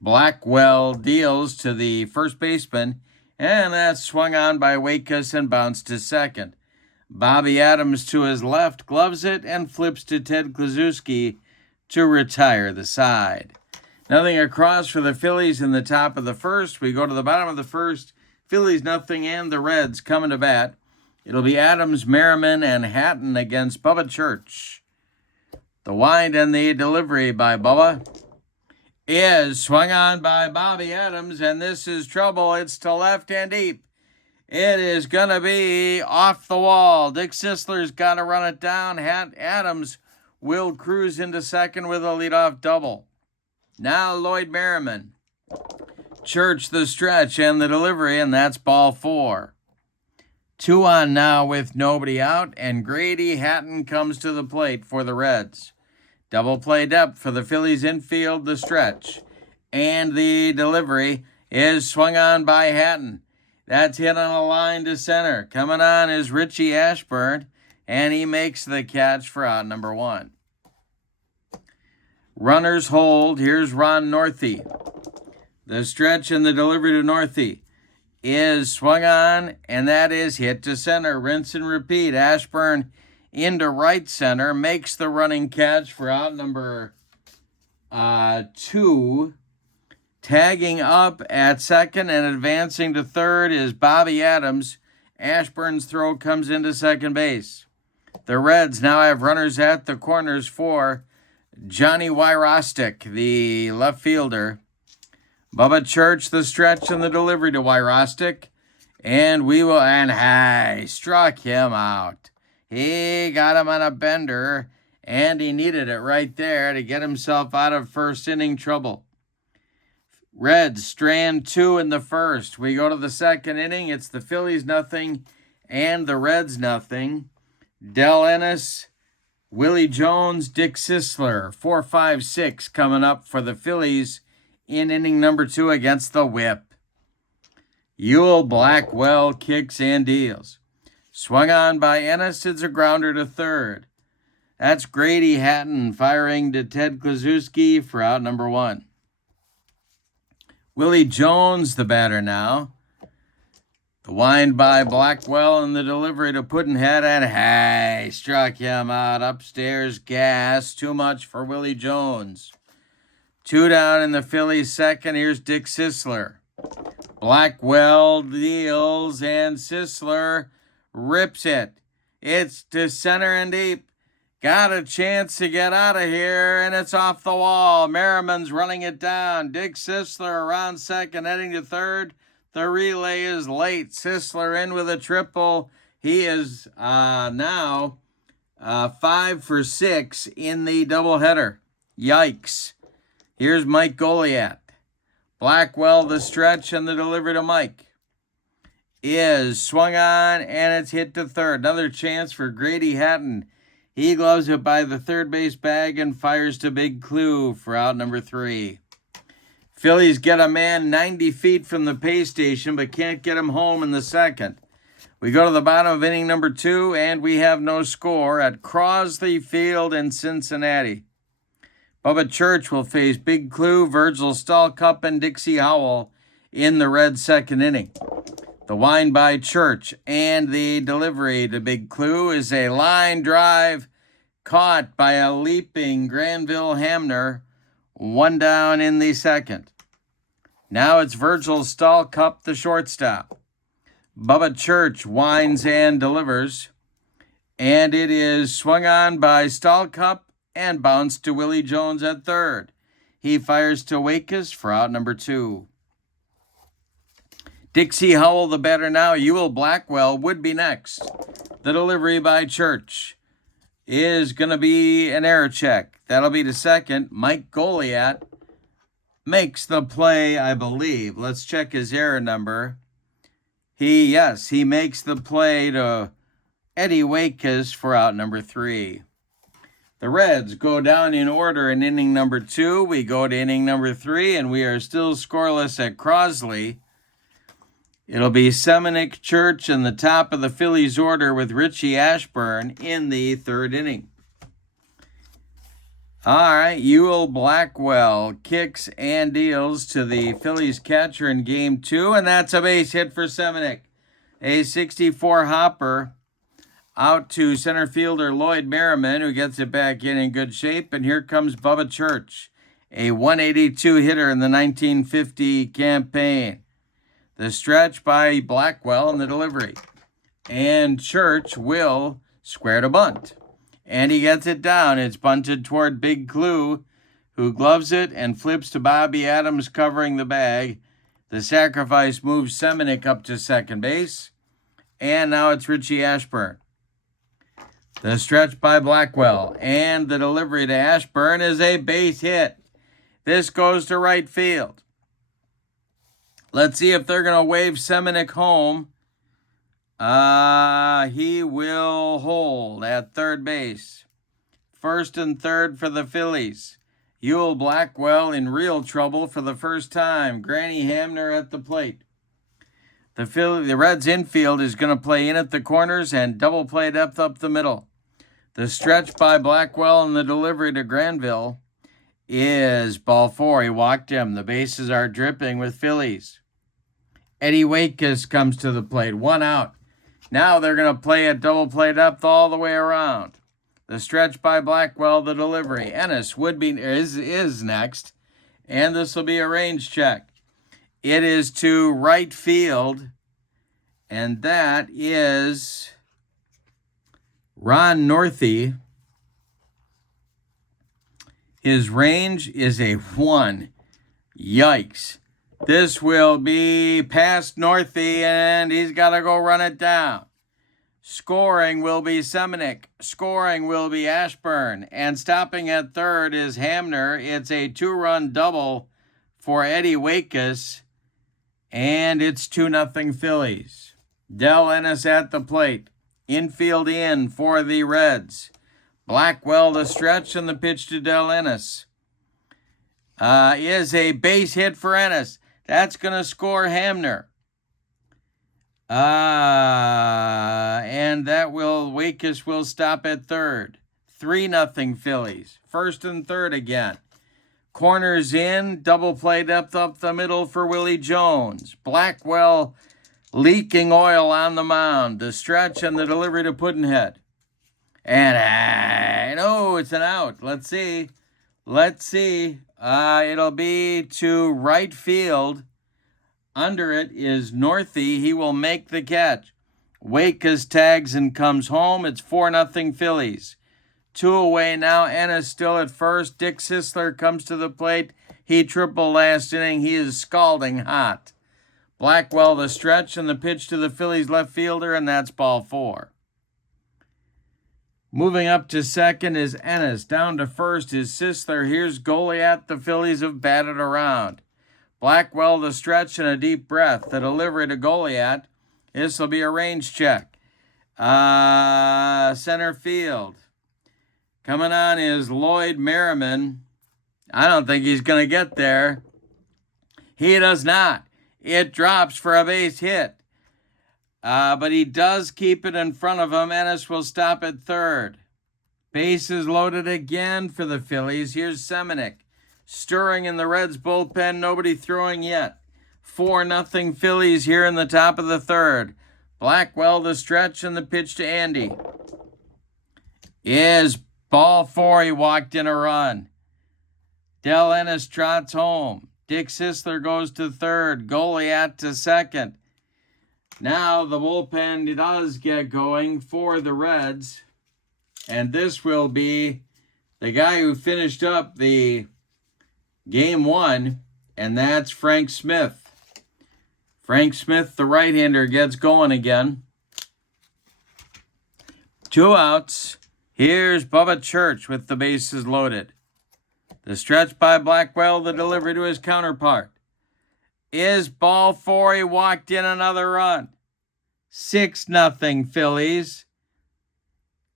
Blackwell deals to the first baseman, and that's swung on by Waitkus and bounced to second. Bobby Adams to his left gloves it and flips to Ted Kluszewski to retire the side. Nothing across for the Phillies in the top of the first. We go to the bottom of the first. Phillies nothing and the Reds coming to bat. It'll be Adams, Merriman, and Hatton against Bubba Church. The wind and the delivery by Bubba is swung on by Bobby Adams, and this is trouble. It's to left and deep. It is going to be off the wall. Dick Sisler's got to run it down. Adams will cruise into second with a leadoff double. Now Lloyd Merriman Church the stretch and the delivery, and that's ball 4. 2 on now with nobody out, and Grady Hatton comes to the plate for the Reds. Double play depth for the Phillies infield, the stretch. And the delivery is swung on by Hatton. That's hit on a line to center. Coming on is Richie Ashburn, and he makes the catch for out number 1. Runners hold. Here's Ron Northey. The stretch and the delivery to Northey is swung on, and that is hit to center. Rinse and repeat. Ashburn into right center, makes the running catch for out number 2. Tagging up at second and advancing to third is Bobby Adams. Ashburn's throw comes into second base. The Reds now have runners at the corners for Johnny Wyrostek, the left fielder. Bubba Church, the stretch and the delivery to Wyrostek. And struck him out. He got him on a bender, and he needed it right there to get himself out of first inning trouble. Reds strand 2 in the first. We go to the second inning. It's the Phillies nothing and the Reds nothing. Del Ennis, Willie Jones, Dick Sisler, 4-5-6 coming up for the Phillies in inning number 2 against the Whip. Ewell Blackwell kicks and deals. Swung on by Ennis. It's a grounder to third. That's Grady Hatton firing to Ted Kluszewski for out number 1. Willie Jones, the batter now. The wind by Blackwell and the delivery to Puddinhead, and struck him out. Upstairs gas. Too much for Willie Jones. 2 down in the Phillies second. Here's Dick Sisler. Blackwell deals, and Sisler rips it. It's to center and deep. Got a chance to get out of here, and it's off the wall. Merriman's running it down. Dick Sisler around second, heading to third. The relay is late. Sisler in with a triple. He is now 5 for 6 in the doubleheader. Yikes. Here's Mike Goliat. Blackwell, the stretch, and the delivery to Mike is swung on, and it's hit to third. Another chance for Grady Hatton. He gloves it by the third base bag and fires to Big Clue for out number 3. Phillies get a man 90 feet from the pay station, but can't get him home in the second. We go to the bottom of inning number 2, and we have no score at Crosley Field in Cincinnati. Bubba Church will face Big Clue, Virgil Stallcup, and Dixie Howell in the Red second inning. The wind by Church and the delivery to Big Clue is a line drive caught by a leaping Granville Hamner. 1 down in the second. Now it's Virgil Stallcup, the shortstop. Bubba Church winds and delivers, and it is swung on by Stallcup and bounced to Willie Jones at third. He fires to Wakus for out number 2. Dixie Howell, the batter now. Ewell Blackwell would be next. The delivery by Church is going to be an error check. That'll be to second. Mike Goliat makes the play, I believe. Let's check his error number. He makes the play to Eddie Wakus for out number 3. The Reds go down in order in inning number 2. We go to inning number 3, and we are still scoreless at Crosley. It'll be Seminick, Church, in the top of the Phillies order with Richie Ashburn in the third inning. All right, Ewell Blackwell kicks and deals to the Phillies catcher in game 2, and that's a base hit for Seminick. A 64 hopper out to center fielder Lloyd Merriman, who gets it back in good shape, and here comes Bubba Church, a 182 hitter in the 1950 campaign. The stretch by Blackwell and the delivery. And Church will square to bunt. And he gets it down. It's bunted toward Big Clue, who gloves it and flips to Bobby Adams covering the bag. The sacrifice moves Seminick up to second base. And now it's Richie Ashburn. The stretch by Blackwell and the delivery to Ashburn is a base hit. This goes to right field. Let's see if they're going to wave Seminick home. He will hold at third base. First and third for the Phillies. Ewell Blackwell in real trouble for the first time. Granny Hamner at the plate. The Reds infield is going to play in at the corners and double play depth up the middle. The stretch by Blackwell and the delivery to Granville is ball 4. He walked him. The bases are dripping with Phillies. Eddie Waitkus comes to the plate. 1 out. Now they're going to play a double play depth all the way around. The stretch by Blackwell, the delivery. Ennis is next, and this will be a range check. It is to right field, and that is Ron Northey. His range is a 1. Yikes. This will be past Northey, and he's got to go run it down. Scoring will be Seminick. Scoring will be Ashburn. And stopping at third is Hamner. It's a 2-run double for Eddie Waitkus. And it's 2-0 Phillies. Del Ennis at the plate. Infield in for the Reds. Blackwell the stretch and the pitch to Del Ennis. Is a base hit for Ennis. That's going to score Hamner. And Waitkus will stop at third. 3-0 Phillies. First and third again. Corners in, double play depth up the middle for Willie Jones. Blackwell leaking oil on the mound. The stretch and the delivery to Puddinhead. And no, it's an out. Let's see. It'll be to right field. Under it is Northey. He will make the catch. Waitkus tags and comes home. It's 4-0 Phillies. 2 away now. Ennis still at first. Dick Sisler comes to the plate. He tripled last inning. He is scalding hot. Blackwell the stretch and the pitch to the Phillies left fielder, and that's ball 4. Moving up to second is Ennis. Down to first is Sisler. Here's Goliath. The Phillies have batted around. Blackwell the stretch and a deep breath. The delivery to Goliath. This will be a range check. Center field. Coming on is Lloyd Merriman. I don't think he's going to get there. He does not. It drops for a base hit. But he does keep it in front of him. Ennis will stop at third. Bases loaded again for the Phillies. Here's Seminick. Stirring in the Reds bullpen. Nobody throwing yet. 4-0 Phillies here in the top of the third. Blackwell the stretch and the pitch to Andy. Is ball 4. He walked in a run. Del Ennis trots home. Dick Sisler goes to third. Goliath to second. Now the bullpen does get going for the Reds. And this will be the guy who finished up the game 1, and that's Frank Smith. Frank Smith, the right-hander, gets going again. 2 outs. Here's Bubba Church with the bases loaded. The stretch by Blackwell, the delivery to his counterpart. Is ball 4. He walked in another run. 6-0 Phillies.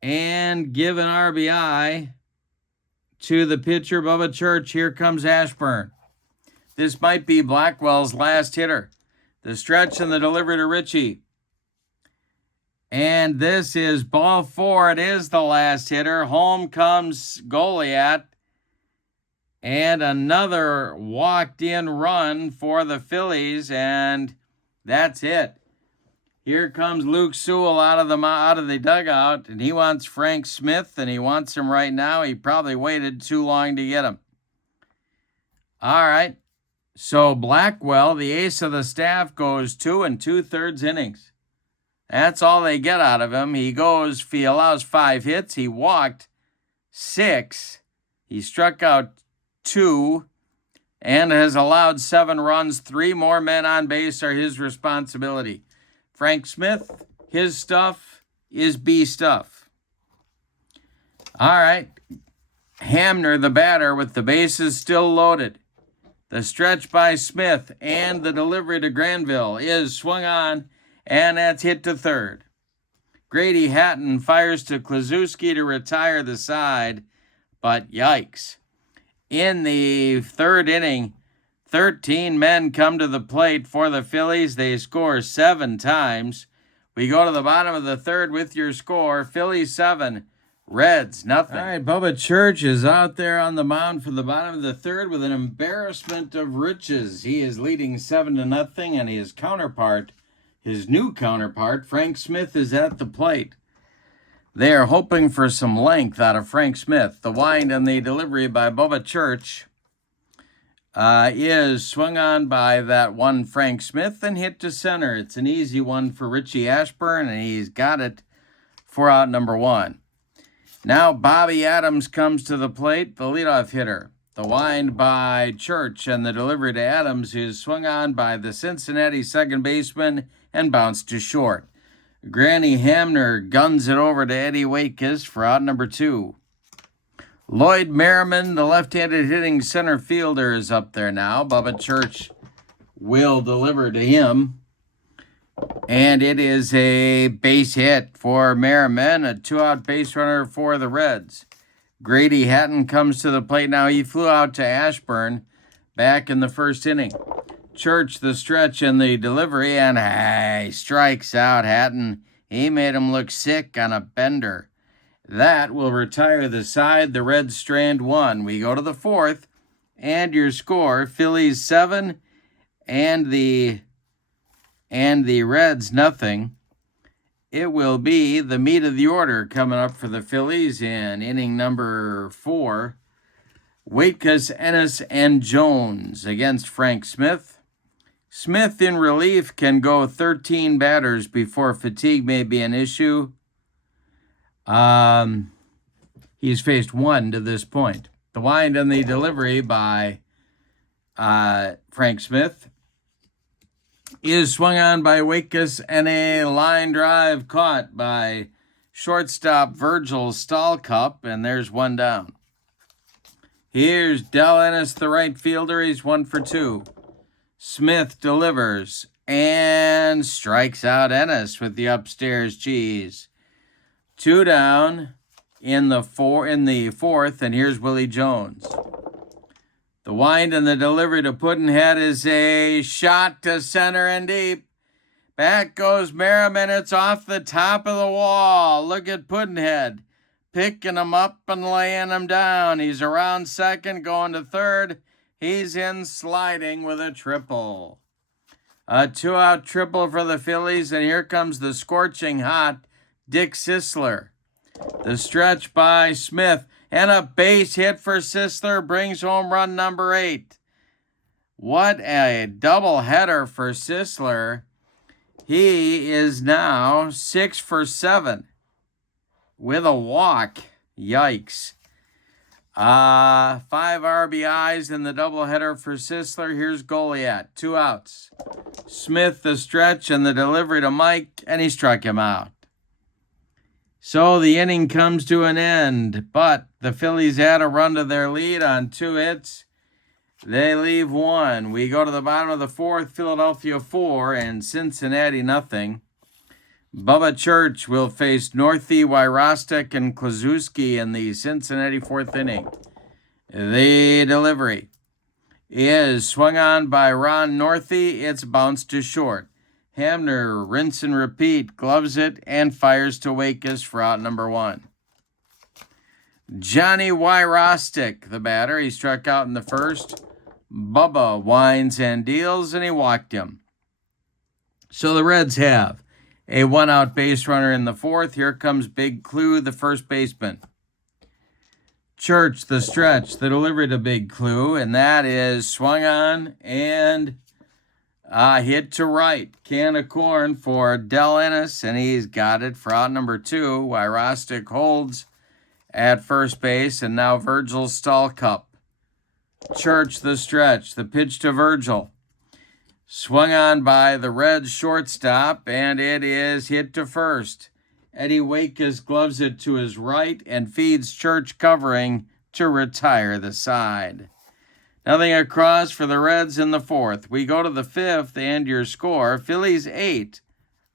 And give an RBI to the pitcher, Bubba Church. Here comes Ashburn. This might be Blackwell's last hitter. The stretch and the delivery to Ritchie. And this is ball 4. It is the last hitter. Home comes Goliath. And another walked-in run for the Phillies, and that's it. Here comes Luke Sewell out of the dugout, and he wants Frank Smith, and he wants him right now. He probably waited too long to get him. All right. So Blackwell, the ace of the staff, goes 2 2/3 innings. That's all they get out of him. He allows 5 hits. He walked 6. He struck out 2 and has allowed 7 runs. 3 more men on base are his responsibility. Frank Smith, his stuff is B stuff. All right. Hamner, the batter, with the bases still loaded. The stretch by Smith and the delivery to Granville is swung on, and that's hit to third. Grady Hatton fires to Kluszewski to retire the side, but yikes. In the third inning, 13 men come to the plate for the Phillies. They score 7 times. We go to the bottom of the third with your score. Phillies 7, Reds nothing. All right, Bubba Church is out there on the mound for the bottom of the third with an embarrassment of riches. He is leading 7-0, and his new counterpart, Frank Smith, is at the plate. They are hoping for some length out of Frank Smith. The wind and the delivery by Bubba Church is swung on by that one Frank Smith and hit to center. It's an easy one for Richie Ashburn, and he's got it for out number 1. Now Bobby Adams comes to the plate, the leadoff hitter. The wind by Church and the delivery to Adams is swung on by the Cincinnati second baseman and bounced to short. Granny Hamner guns it over to Eddie Waitkus for out number 2. Lloyd Merriman, the left-handed hitting center fielder, is up there now. Bubba Church will deliver to him. And it is a base hit for Merriman, a 2-out base runner for the Reds. Grady Hatton comes to the plate now. He flew out to Ashburn back in the first inning. Church, the stretch and the delivery, and he strikes out Hatton. He made him look sick on a bender. That will retire the side. The Reds strand 1. We go to the fourth, and your score, Phillies 7 and the Reds nothing. It will be the meat of the order coming up for the Phillies in inning number 4. Waitkus, Ennis, and Jones against Frank Smith. Smith in relief can go 13 batters before fatigue may be an issue. He's faced 1 to this point. The wind and the delivery by Frank Smith is swung on by Waitkus, and a line drive caught by shortstop Virgil Stallcup, and there's 1 down. Here's Del Ennis, the right fielder. He's 1 for 2. Smith delivers and strikes out Ennis with the upstairs cheese. 2 down in the fourth, and here's Willie Jones. The wind and the delivery to Puddinhead is a shot to center and deep. Back goes Merriman. It's off the top of the wall. Look at Puddinhead picking him up and laying him down. He's around second, going to third. He's in sliding with a triple. A 2-out triple for the Phillies, and here comes the scorching hot Dick Sisler. The stretch by Smith, and a base hit for Sisler brings home run number 8. What a doubleheader for Sisler. He is now 6 for 7 with a walk. Yikes. 5 RBIs in the doubleheader for Sisler. Here's Goliath, 2 outs. Smith, the stretch and the delivery to Mike, and he struck him out. So the inning comes to an end, but the Phillies add a run to their lead on 2 hits. They leave 1. We go to the bottom of the fourth, Philadelphia 4 and Cincinnati nothing. Bubba Church will face Northey, Wyrostek, and Kluszewski in the Cincinnati 4th inning. The delivery is swung on by Ron Northey. It's bounced to short. Hamner, rinse and repeat, gloves it, and fires to Waitkus for out number 1. Johnny Wyrostek, the batter. He struck out in the first. Bubba winds and deals, and he walked him. So the Reds have a 1-out base runner in the fourth. Here comes Big Clue, the first baseman. Church, the stretch, the delivery to Big Clue, and that is swung on and hit to right. Can of corn for Del Ennis, and he's got it for out number 2. Wyrostek holds at first base, and now Virgil Stallcup. Church, the stretch, the pitch to Virgil. Swung on by the Reds shortstop, and it is hit to first. Eddie Waitkus gloves it to his right and feeds Church covering to retire the side. Nothing across for the Reds in the fourth. We go to the fifth, and your score, Phillies 8,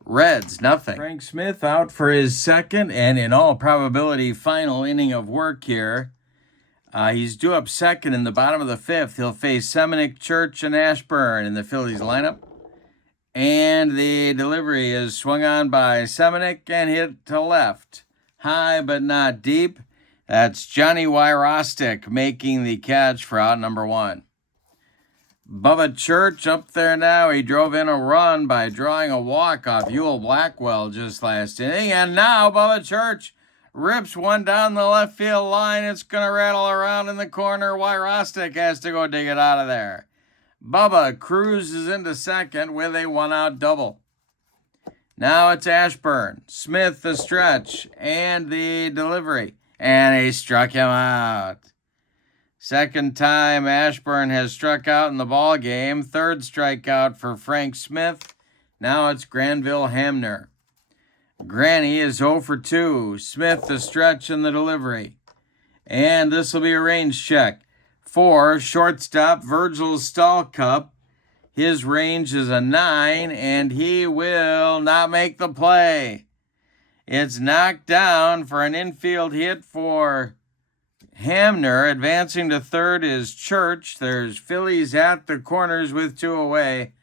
Reds nothing. Frank Smith out for his second and in all probability final inning of work here. He's due up second in the bottom of the fifth. He'll face Seminick, Church, and Ashburn in the Phillies lineup. And the delivery is swung on by Seminick and hit to left. High but not deep. That's Johnny Wyrostic making the catch for out number one. Bubba Church up there now. He drove in a run by drawing a walk off Ewell Blackwell just last inning. And now Bubba Church rips one down the left field line. It's going to rattle around in the corner. Wyrostic has to go dig it out of there. Bubba cruises into second with a one-out double. Now it's Ashburn. Smith the stretch and the delivery. And he struck him out. Second time Ashburn has struck out in the ball game. Third strikeout for Frank Smith. Now it's Granville Hamner. Granny is 0 for 2. Smith the stretch and the delivery. And this will be a range check for shortstop Virgil Stallcup. His range is a 9, and he will not make the play. It's knocked down for an infield hit for Hamner. Advancing to third is Church. There's Phillies at the corners with 2 away.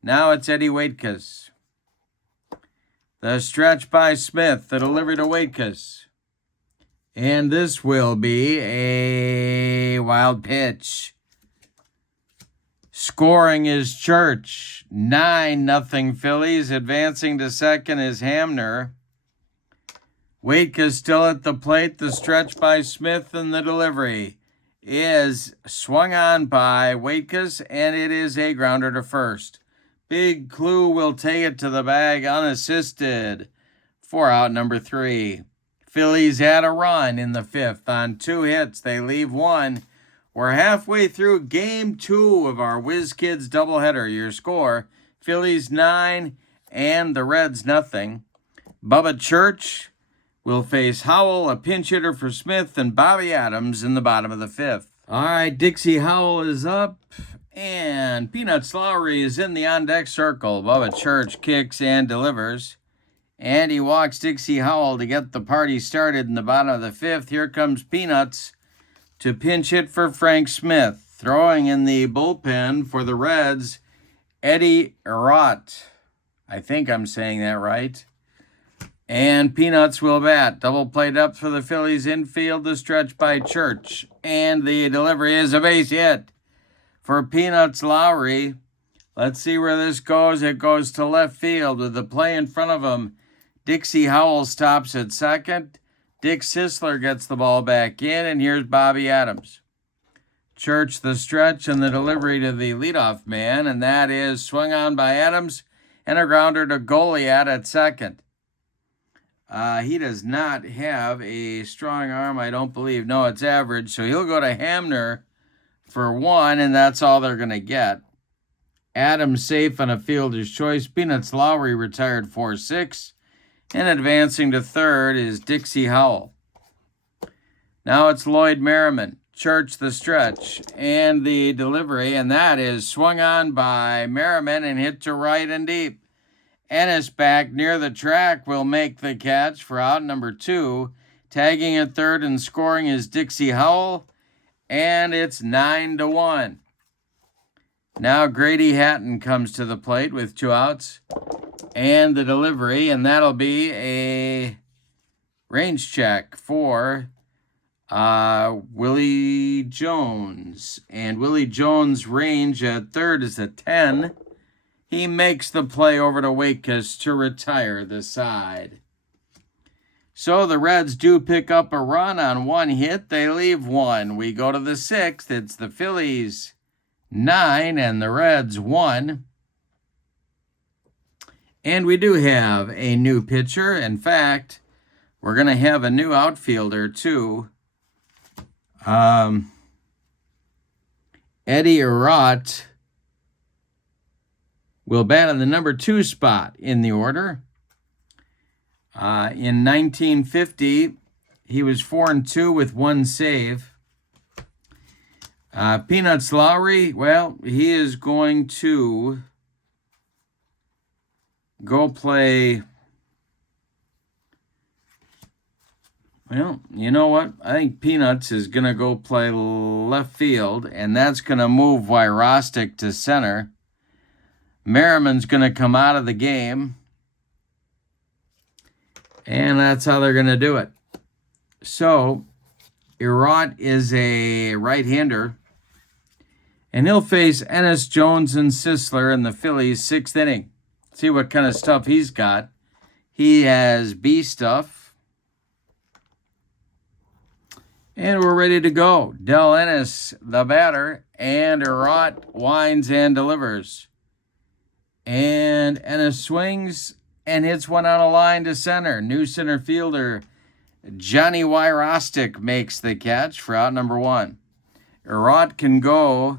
Now it's Eddie Waitkus. The stretch by Smith, the delivery to Waitkus. And this will be a wild pitch. Scoring is Church. 9-0 Phillies. Advancing to second is Hamner. Waitkus still at the plate. The stretch by Smith and the delivery is swung on by Waitkus, and it is a grounder to first. Big Clue will take it to the bag unassisted for out number 3. Phillies had a run in the fifth on 2 hits. They leave 1. We're halfway through game 2 of our WHIZ Kids doubleheader. Your score, Phillies 9 and the Reds nothing. Bubba Church will face Howell, a pinch hitter for Smith, and Bobby Adams in the bottom of the fifth. All right, Dixie Howell is up, and Peanuts Lowry is in the on-deck circle. Bubba Church kicks and delivers, and he walks Dixie Howell to get the party started in the bottom of the fifth. Here comes Peanuts to pinch hit for Frank Smith. Throwing in the bullpen for the Reds, Eddie Erott. I think I'm saying that right. And Peanuts will bat. Double played up for the Phillies infield. The stretch by Church. And the delivery is a base hit for Peanuts Lowry. Let's see where this goes. It goes to left field with the play in front of him. Dixie Howell stops at second. Dick Sisler gets the ball back in. And here's Bobby Adams. Church the stretch and the delivery to the leadoff man. And that is swung on by Adams. And a grounder to Goliath at second. He does not have a strong arm, I don't believe. No, it's average. So he'll go to Hamner for 1, and that's all they're going to get. Adams safe on a fielder's choice. Peanuts Lowry retired 4-6. And advancing to third is Dixie Howell. Now it's Lloyd Merriman. Church the stretch and the delivery, and that is swung on by Merriman and hit to right and deep. Ennis back near the track will make the catch for out number 2. Tagging at third and scoring is Dixie Howell, and it's 9-1. Now Grady Hatton comes to the plate with 2 outs and the delivery, and that'll be a range check for Willie Jones. And Willie Jones' range at third is a 10. He makes the play over to Waitkus to retire the side. So the Reds do pick up a run on 1 hit. They leave 1. We go to the 6th. It's the Phillies 9 and the Reds 1. And we do have a new pitcher. In fact, we're going to have a new outfielder too. Eddie Erott will bat in the number 2 spot in the order. In 1950, he was 4-2 with 1 save. Peanuts Lowry, well, he is going to go play. Well, you know what? I think Peanuts is going to go play left field, and that's going to move Wyrostic to center. Merriman's going to come out of the game, and that's how they're going to do it. So, Erot is a right-hander, and he'll face Ennis, Jones, and Sisler in the Phillies' 6th inning. See what kind of stuff he's got. He has B stuff. And we're ready to go. Del Ennis, the batter, and Erot winds and delivers. And Ennis swings and hits one on a line to center. New center fielder Johnny Wyrostic makes the catch for out number 1. Erot can go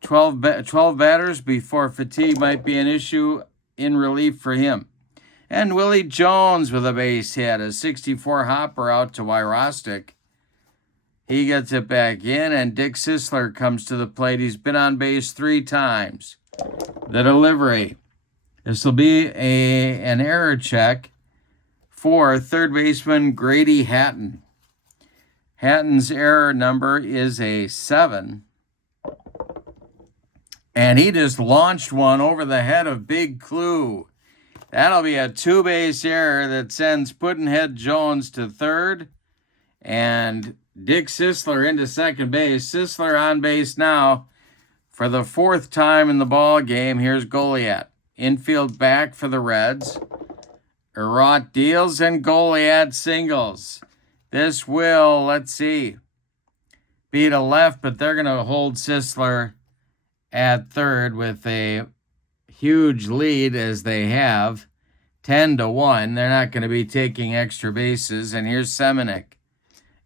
12 batters before fatigue might be an issue in relief for him. And Willie Jones with a base hit, a 64 hopper out to Wyrostic. He gets it back in, and Dick Sisler comes to the plate. He's been on base 3 times. The delivery. This will be an error check for third baseman Grady Hatton. Hatton's error number is a 7. And he just launched one over the head of Big Clue. That'll be a 2-base error that sends Puddinhead Jones to third. And Dick Sisler into second base. Sisler on base now for the 4th time in the ball game. Here's Goliath. Infield back for the Reds. Erot deals and Goliath singles. This will, let's see, be to left, but they're going to hold Sisler at third with a huge lead as they have, 10-1. They're not going to be taking extra bases. And here's Semenuk.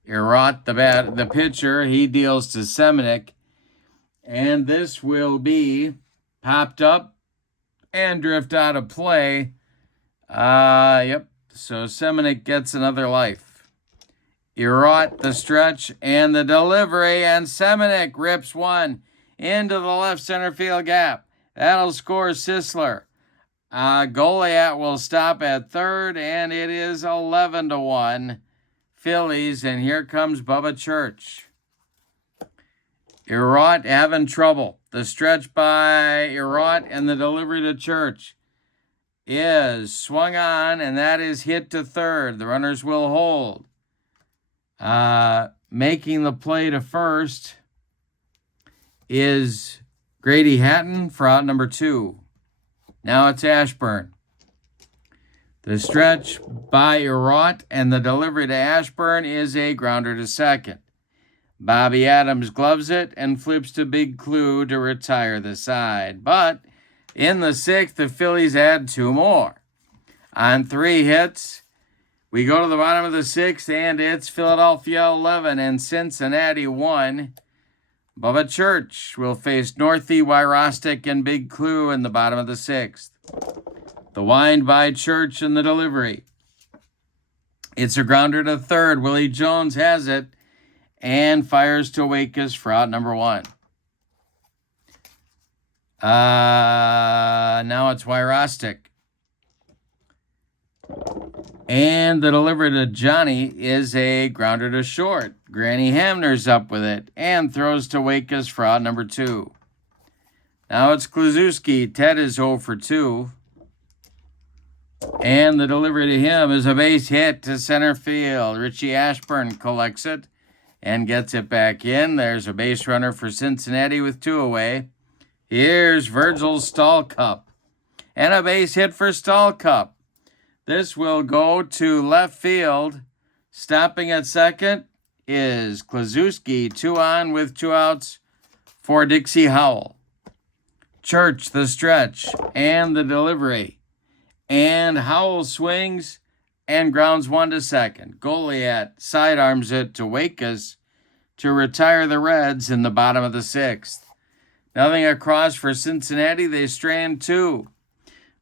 Erot, the pitcher, he deals to Semenuk. And this will be popped up and drift out of play. Yep. So Semenuk gets another life. Erot, the stretch, and the delivery, and Semenuk rips one into the left center field gap. That'll score Sisler. Goliath will stop at third, and it is 11-1. Phillies, and here comes Bubba Church. Erot having trouble. The stretch by Erot and the delivery to Church is swung on, and that is hit to third. The runners will hold. Making the play to first is Grady Hatton for out number 2. Now it's Ashburn. The stretch by Erot and the delivery to Ashburn is a grounder to second. Bobby Adams gloves it and flips to Big Clue to retire the side. But in the 6th, the Phillies add 2 more. On 3 hits, we go to the bottom of the 6th, and it's Philadelphia 11 and Cincinnati 1. Bubba Church will face Northie, Wyrostic, and Big Clue in the bottom of the 6th. The wind by Church and the delivery. It's a grounder to third. Willie Jones has it and fires to Wakus for out number 1. Now it's Wyrostic. And the delivery to Johnny is a grounder to short. Granny Hamner's up with it and throws to Wakus for out number 2. Now it's Kluszewski. Ted is 0 for 2. And the delivery to him is a base hit to center field. Richie Ashburn collects it and gets it back in. There's a base runner for Cincinnati with 2 away. Here's Virgil Stallcup. And a base hit for Stallcup. This will go to left field. Stopping at second is Kluszewski. 2 on with 2 outs for Dixie Howell. Church, the stretch, and the delivery. And Howell swings and grounds 1 to second. Goliath sidearms it to Wakus to retire the Reds in the bottom of the 6th. Nothing across for Cincinnati. They strand 2.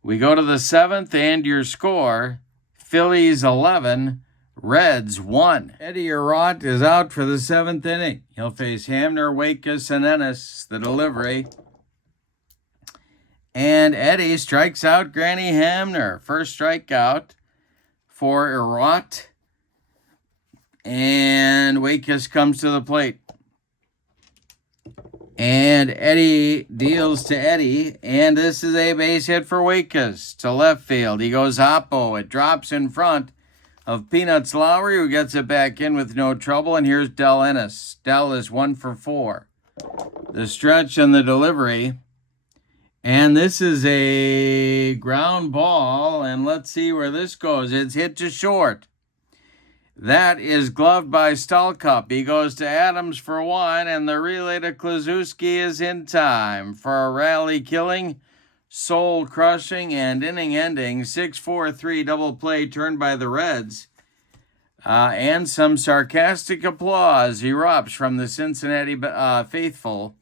We go to the 7th, and your score, Phillies 11, Reds 1. Eddie Arott is out for the 7th inning. He'll face Hamner, Wakus, and Ennis, the delivery. And Eddie strikes out Granny Hamner. First strikeout for Arott. And Wakus comes to the plate. And Eddie deals to Eddie. And this is a base hit for Wakus to left field. He goes oppo. It drops in front of Peanuts Lowry, who gets it back in with no trouble. And here's Del Ennis. Del is 1 for 4. The stretch and the delivery. And this is a ground ball. And let's see where this goes. It's hit to short. That is gloved by Stalkup. He goes to Adams for 1, and the relay to Kluszewski is in time for a rally-killing, soul-crushing, and inning-ending 6-4-3 double play turned by the Reds. And some sarcastic applause erupts from the Cincinnati faithful.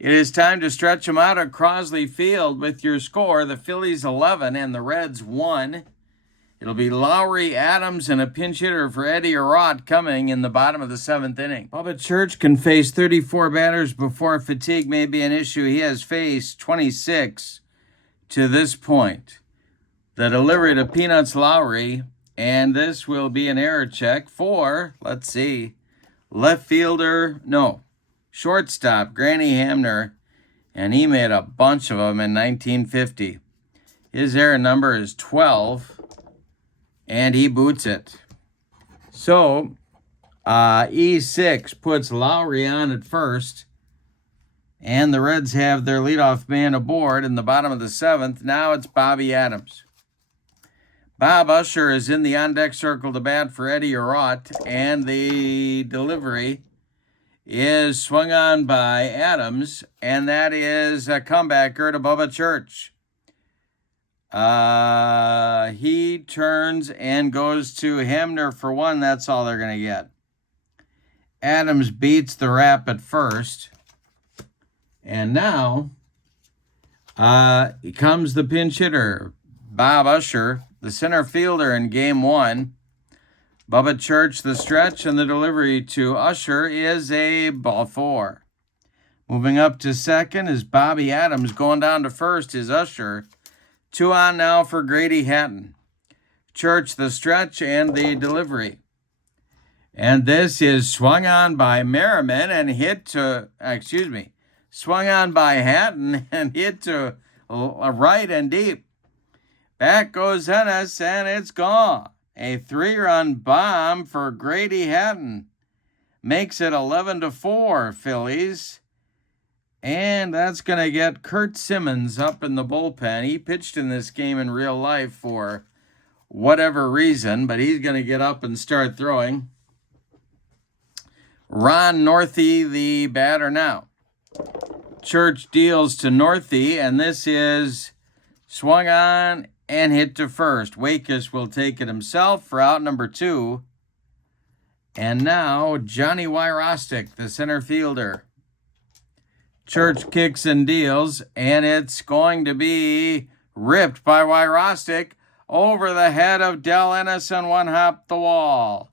It is time to stretch them out at Crosley Field with your score, the Phillies 11 and the Reds 1. It'll be Lowry, Adams, and a pinch hitter for Eddie Arott coming in the bottom of the 7th inning. Bubba Church can face 34 batters before fatigue may be an issue. He has faced 26 to this point. The delivery to Peanuts Lowry, and this will be an error check for, let's see, shortstop Granny Hamner, and he made a bunch of them in 1950. His error number is 12. And he boots it. So, E6 puts Lowry on at first. And the Reds have their leadoff man aboard in the bottom of the 7th. Now it's Bobby Adams. Bob Usher is in the on-deck circle to bat for Eddie Arott. And the delivery is swung on by Adams. And that is a comebacker to Bubba Church. He turns and goes to Hamner for 1. That's all they're going to get. Adams beats the rap at first. And now comes the pinch hitter, Bob Usher, the center fielder in game 1. Bubba Church, the stretch, and the delivery to Usher is a ball 4. Moving up to second is Bobby Adams. Going down to first is Usher. 2 on now for Grady Hatton. Church, the stretch, and the delivery. And this is swung on by Merriman and swung on by Hatton and hit to right and deep. Back goes Ennis, and it's gone. A 3-run bomb for Grady Hatton. Makes it 11-4, Phillies. And that's going to get Kurt Simmons up in the bullpen. He pitched in this game in real life for whatever reason, but he's going to get up and start throwing. Ron Northey, the batter now. Church deals to Northey, and this is swung on and hit to first. Wakus will take it himself for out number 2. And now Johnny Wyrostek, the center fielder. Church kicks and deals, and it's going to be ripped by Wyrostek over the head of Del Ennis and one hop the wall.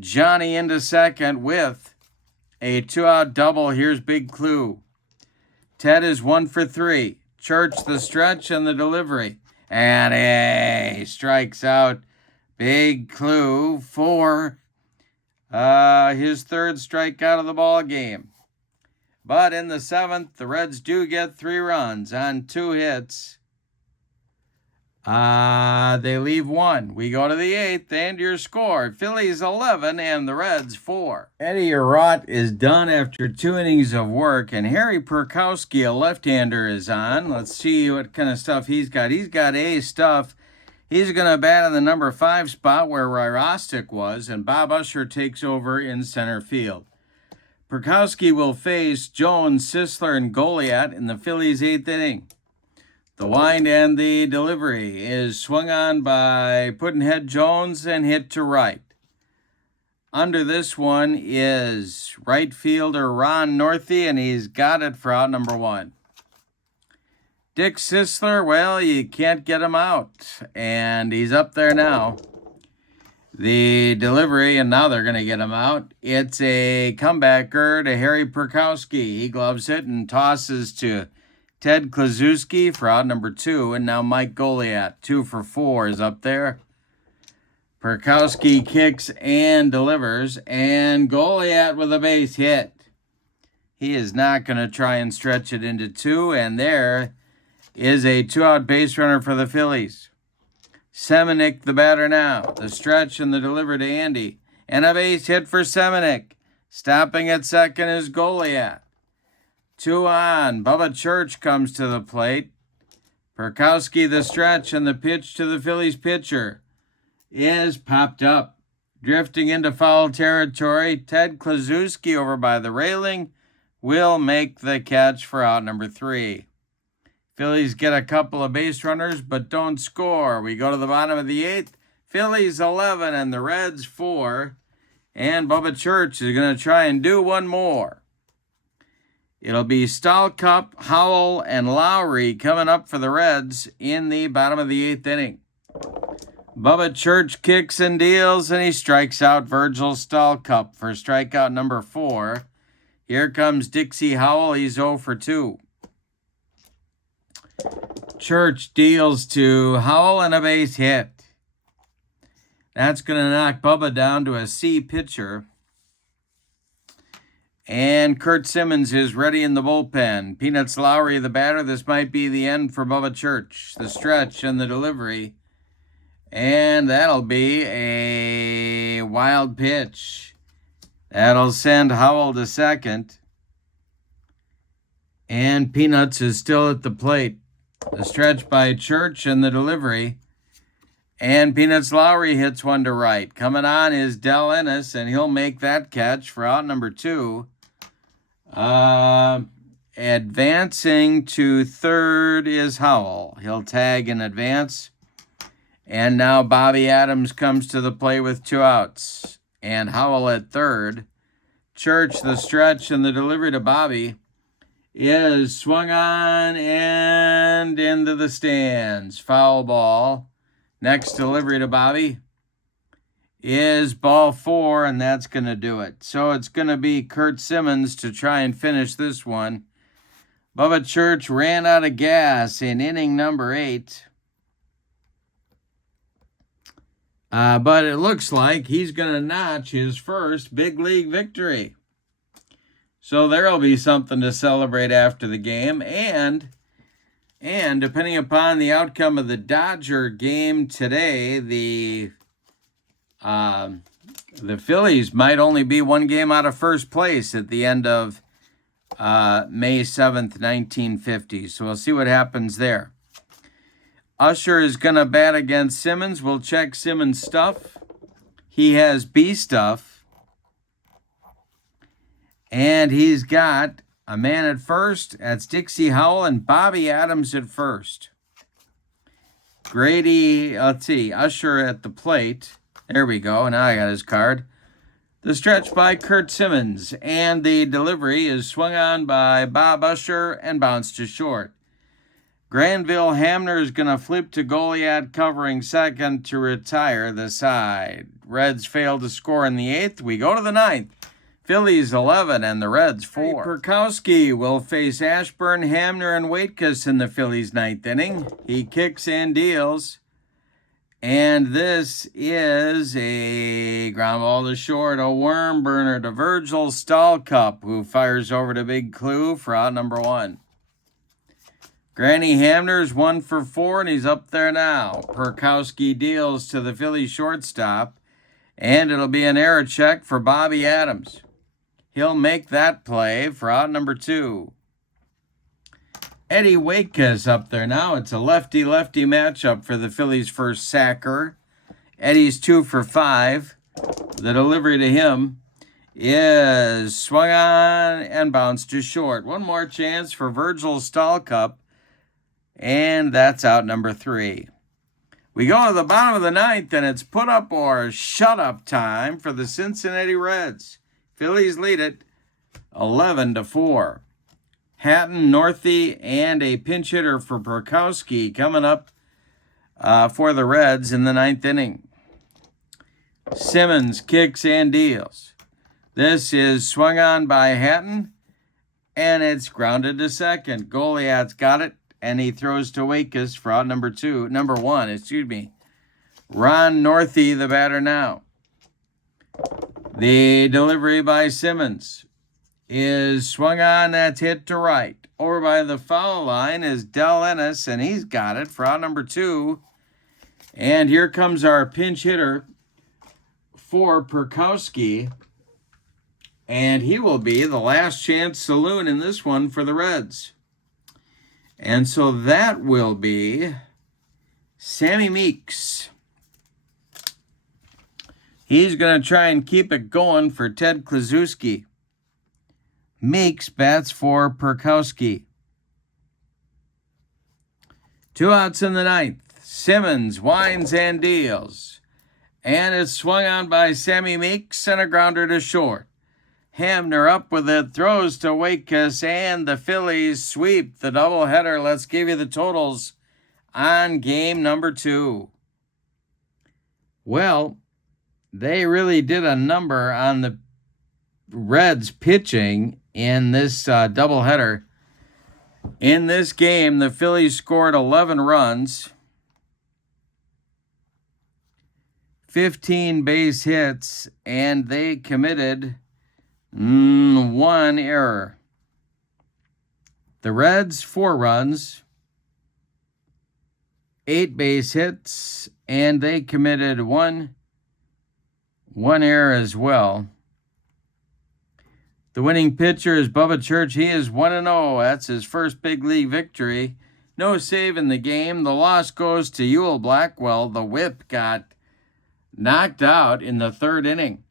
Johnny into second with a 2-out double. Here's Big Clue. Ted is 1 for 3. Church, the stretch, and the delivery. And he strikes out Big Clue for his 3rd strikeout of the ball game. But in the 7th, the Reds do get 3 runs on 2 hits. They leave 1. We go to the 8th, and your score, Phillies 11 and the Reds 4. Eddie Arott is done after 2 innings of work, and Harry Perkowski, a left-hander, is on. Let's see what kind of stuff he's got. He's got A stuff. He's going to bat in the number 5 spot where Wyrostek was, and Bob Usher takes over in center field. Perkowski will face Jones, Sisler, and Goliat in the Phillies' 8th inning. The wind and the delivery is swung on by Pudd'nhead Jones and hit to right. Under this one is right fielder Ron Northey, and he's got it for out number 1. Dick Sisler, well, you can't get him out, and he's up there now. The delivery, and now they're going to get him out. It's a comebacker to Harry Perkowski. He gloves it and tosses to Ted Kluszewski for out number 2. And now Mike Goliath, 2 for 4, is up there. Perkowski kicks and delivers. And Goliath with a base hit. He is not going to try and stretch it into 2. And there is a 2-out base runner for the Phillies. Semenick, the batter now. The stretch and the delivery to Andy. And a base hit for Semenick. Stopping at second is Goliath. 2 on. Bubba Church comes to the plate. Perkowski, the stretch, and the pitch to the Phillies pitcher is popped up. Drifting into foul territory, Ted Kluszewski over by the railing will make the catch for out number 3. Phillies get a couple of base runners, but don't score. We go to the bottom of the 8th. Phillies 11 and the Reds 4. And Bubba Church is going to try and do one more. It'll be Stahlcup, Howell, and Lowry coming up for the Reds in the bottom of the 8th inning. Bubba Church kicks and deals, and he strikes out Virgil Stahlcup for strikeout number 4. Here comes Dixie Howell. He's 0 for 2. Church deals to Howell and a base hit. That's going to knock Bubba down to a C pitcher. And Kurt Simmons is ready in the bullpen. Peanuts Lowry, the batter. This might be the end for Bubba Church. The stretch and the delivery. And that'll be a wild pitch. That'll send Howell to second. And Peanuts is still at the plate. The stretch by Church and the delivery. And Peanuts Lowry hits one to right. Coming on is Del Ennis, and he'll make that catch for out number 2. Advancing to third is Howell. He'll tag in advance. And now Bobby Adams comes to the plate with 2 outs. And Howell at third. Church, the stretch, and the delivery to Bobby is swung on and into the stands. Foul ball. Next delivery to Bobby is ball 4, and that's going to do it. So it's going to be Kurt Simmons to try and finish this one. Bubba Church ran out of gas in inning number 8. But it looks like he's going to notch his first big league victory. So there'll be something to celebrate after the game. And depending upon the outcome of the Dodger game today, the Phillies might only be 1 game out of first place at the end of May 7th, 1950. So we'll see what happens there. Usher is going to bat against Simmons. We'll check Simmons' stuff. He has B stuff. And he's got a man at first. That's Dixie Howell and Bobby Adams at first. Grady, let's see, Usher at the plate. There we go. Now I got his card. The stretch by Kurt Simmons. And the delivery is swung on by Bob Usher and bounced to short. Granville Hamner is going to flip to Goliath covering second to retire the side. Reds fail to score in the 8th. We go to the 9th. Phillies 11 and the Reds 4. Perkowski will face Ashburn, Hamner, and Waitkus in the Phillies' 9th inning. He kicks and deals. And this is a ground ball to short, a worm burner to Virgil Stahlcup, who fires over to Big Clue for out number 1. Granny Hamner's 1 for 4, and he's up there now. Perkowski deals to the Phillies shortstop, and it'll be an error check for Bobby Adams. He'll make that play for out number 2. Eddie Waitkus up there now. It's a lefty-lefty matchup for the Phillies' first sacker. Eddie's 2 for 5. The delivery to him is swung on and bounced to short. One more chance for Virgil Stahlcup, and that's out number 3. We go to the bottom of the 9th, and it's put up or shut up time for the Cincinnati Reds. Phillies lead it 11-4. Hatton, Northey, and a pinch hitter for Perkowski coming up for the Reds in the 9th inning. Simmons kicks and deals. This is swung on by Hatton, and it's grounded to second. Goliath's got it, and he throws to Wakus for out number one. Ron Northey, the batter now. The delivery by Simmons is swung on. That's hit to right. Over by the foul line is Del Ennis, and he's got it for out number 2. And here comes our pinch hitter for Perkowski. And he will be the last chance saloon in this one for the Reds. And so that will be Sammy Meeks. He's going to try and keep it going for Ted Kluszewski. Meeks bats for Perkowski. 2 outs in the 9th. Simmons winds and deals. And it's swung on by Sammy Meeks and a grounder to short. Hamner up with it, throws to Wakus, and the Phillies sweep the doubleheader. Let's give you the totals on game number 2. Well, they really did a number on the Reds pitching in this doubleheader. In this game, the Phillies scored 11 runs, 15 base hits, and they committed 1 error. The Reds, 4 runs, 8 base hits, and they committed one error as well. The winning pitcher is Bubba Church. He is 1-0. That's his first big league victory. No save in the game. The loss goes to Ewell Blackwell. The whip got knocked out in the 3rd inning.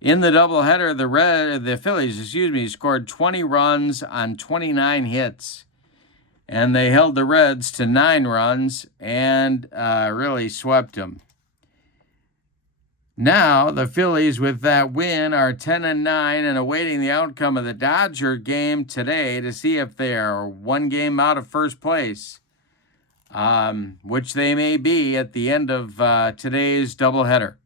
In the doubleheader, the Phillies, scored 20 runs on 29 hits. And they held the Reds to 9 runs and really swept them. Now, the Phillies, with that win, are 10-9 and awaiting the outcome of the Dodger game today to see if they are 1 game out of first place, which they may be at the end of today's doubleheader.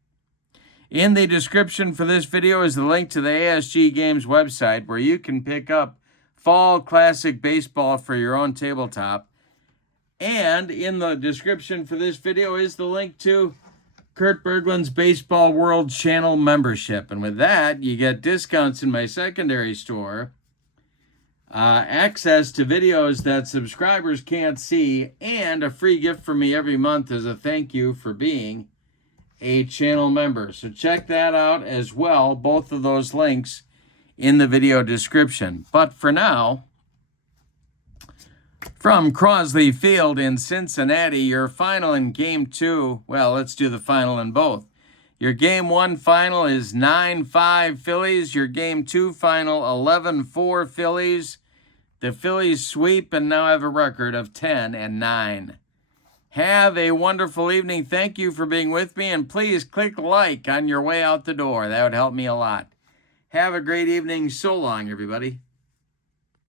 In the description for this video is the link to the ASG Games website where you can pick up Fall Classic Baseball for your own tabletop. And in the description for this video is the link to Kurt Berglund's Baseball World Channel membership. And with that, you get discounts in my secondary store, access to videos that subscribers can't see, and a free gift from me every month as a thank you for being a channel member. So check that out as well, both of those links in the video description. But for now, from Crosley Field in Cincinnati, your final in Game 2. Well, let's do the final in both. Your Game 1 final is 9-5 Phillies. Your Game 2 final, 11-4 Phillies. The Phillies sweep and now have a record of 10-9. Have a wonderful evening. Thank you for being with me, and please click like on your way out the door. That would help me a lot. Have a great evening. So long, everybody.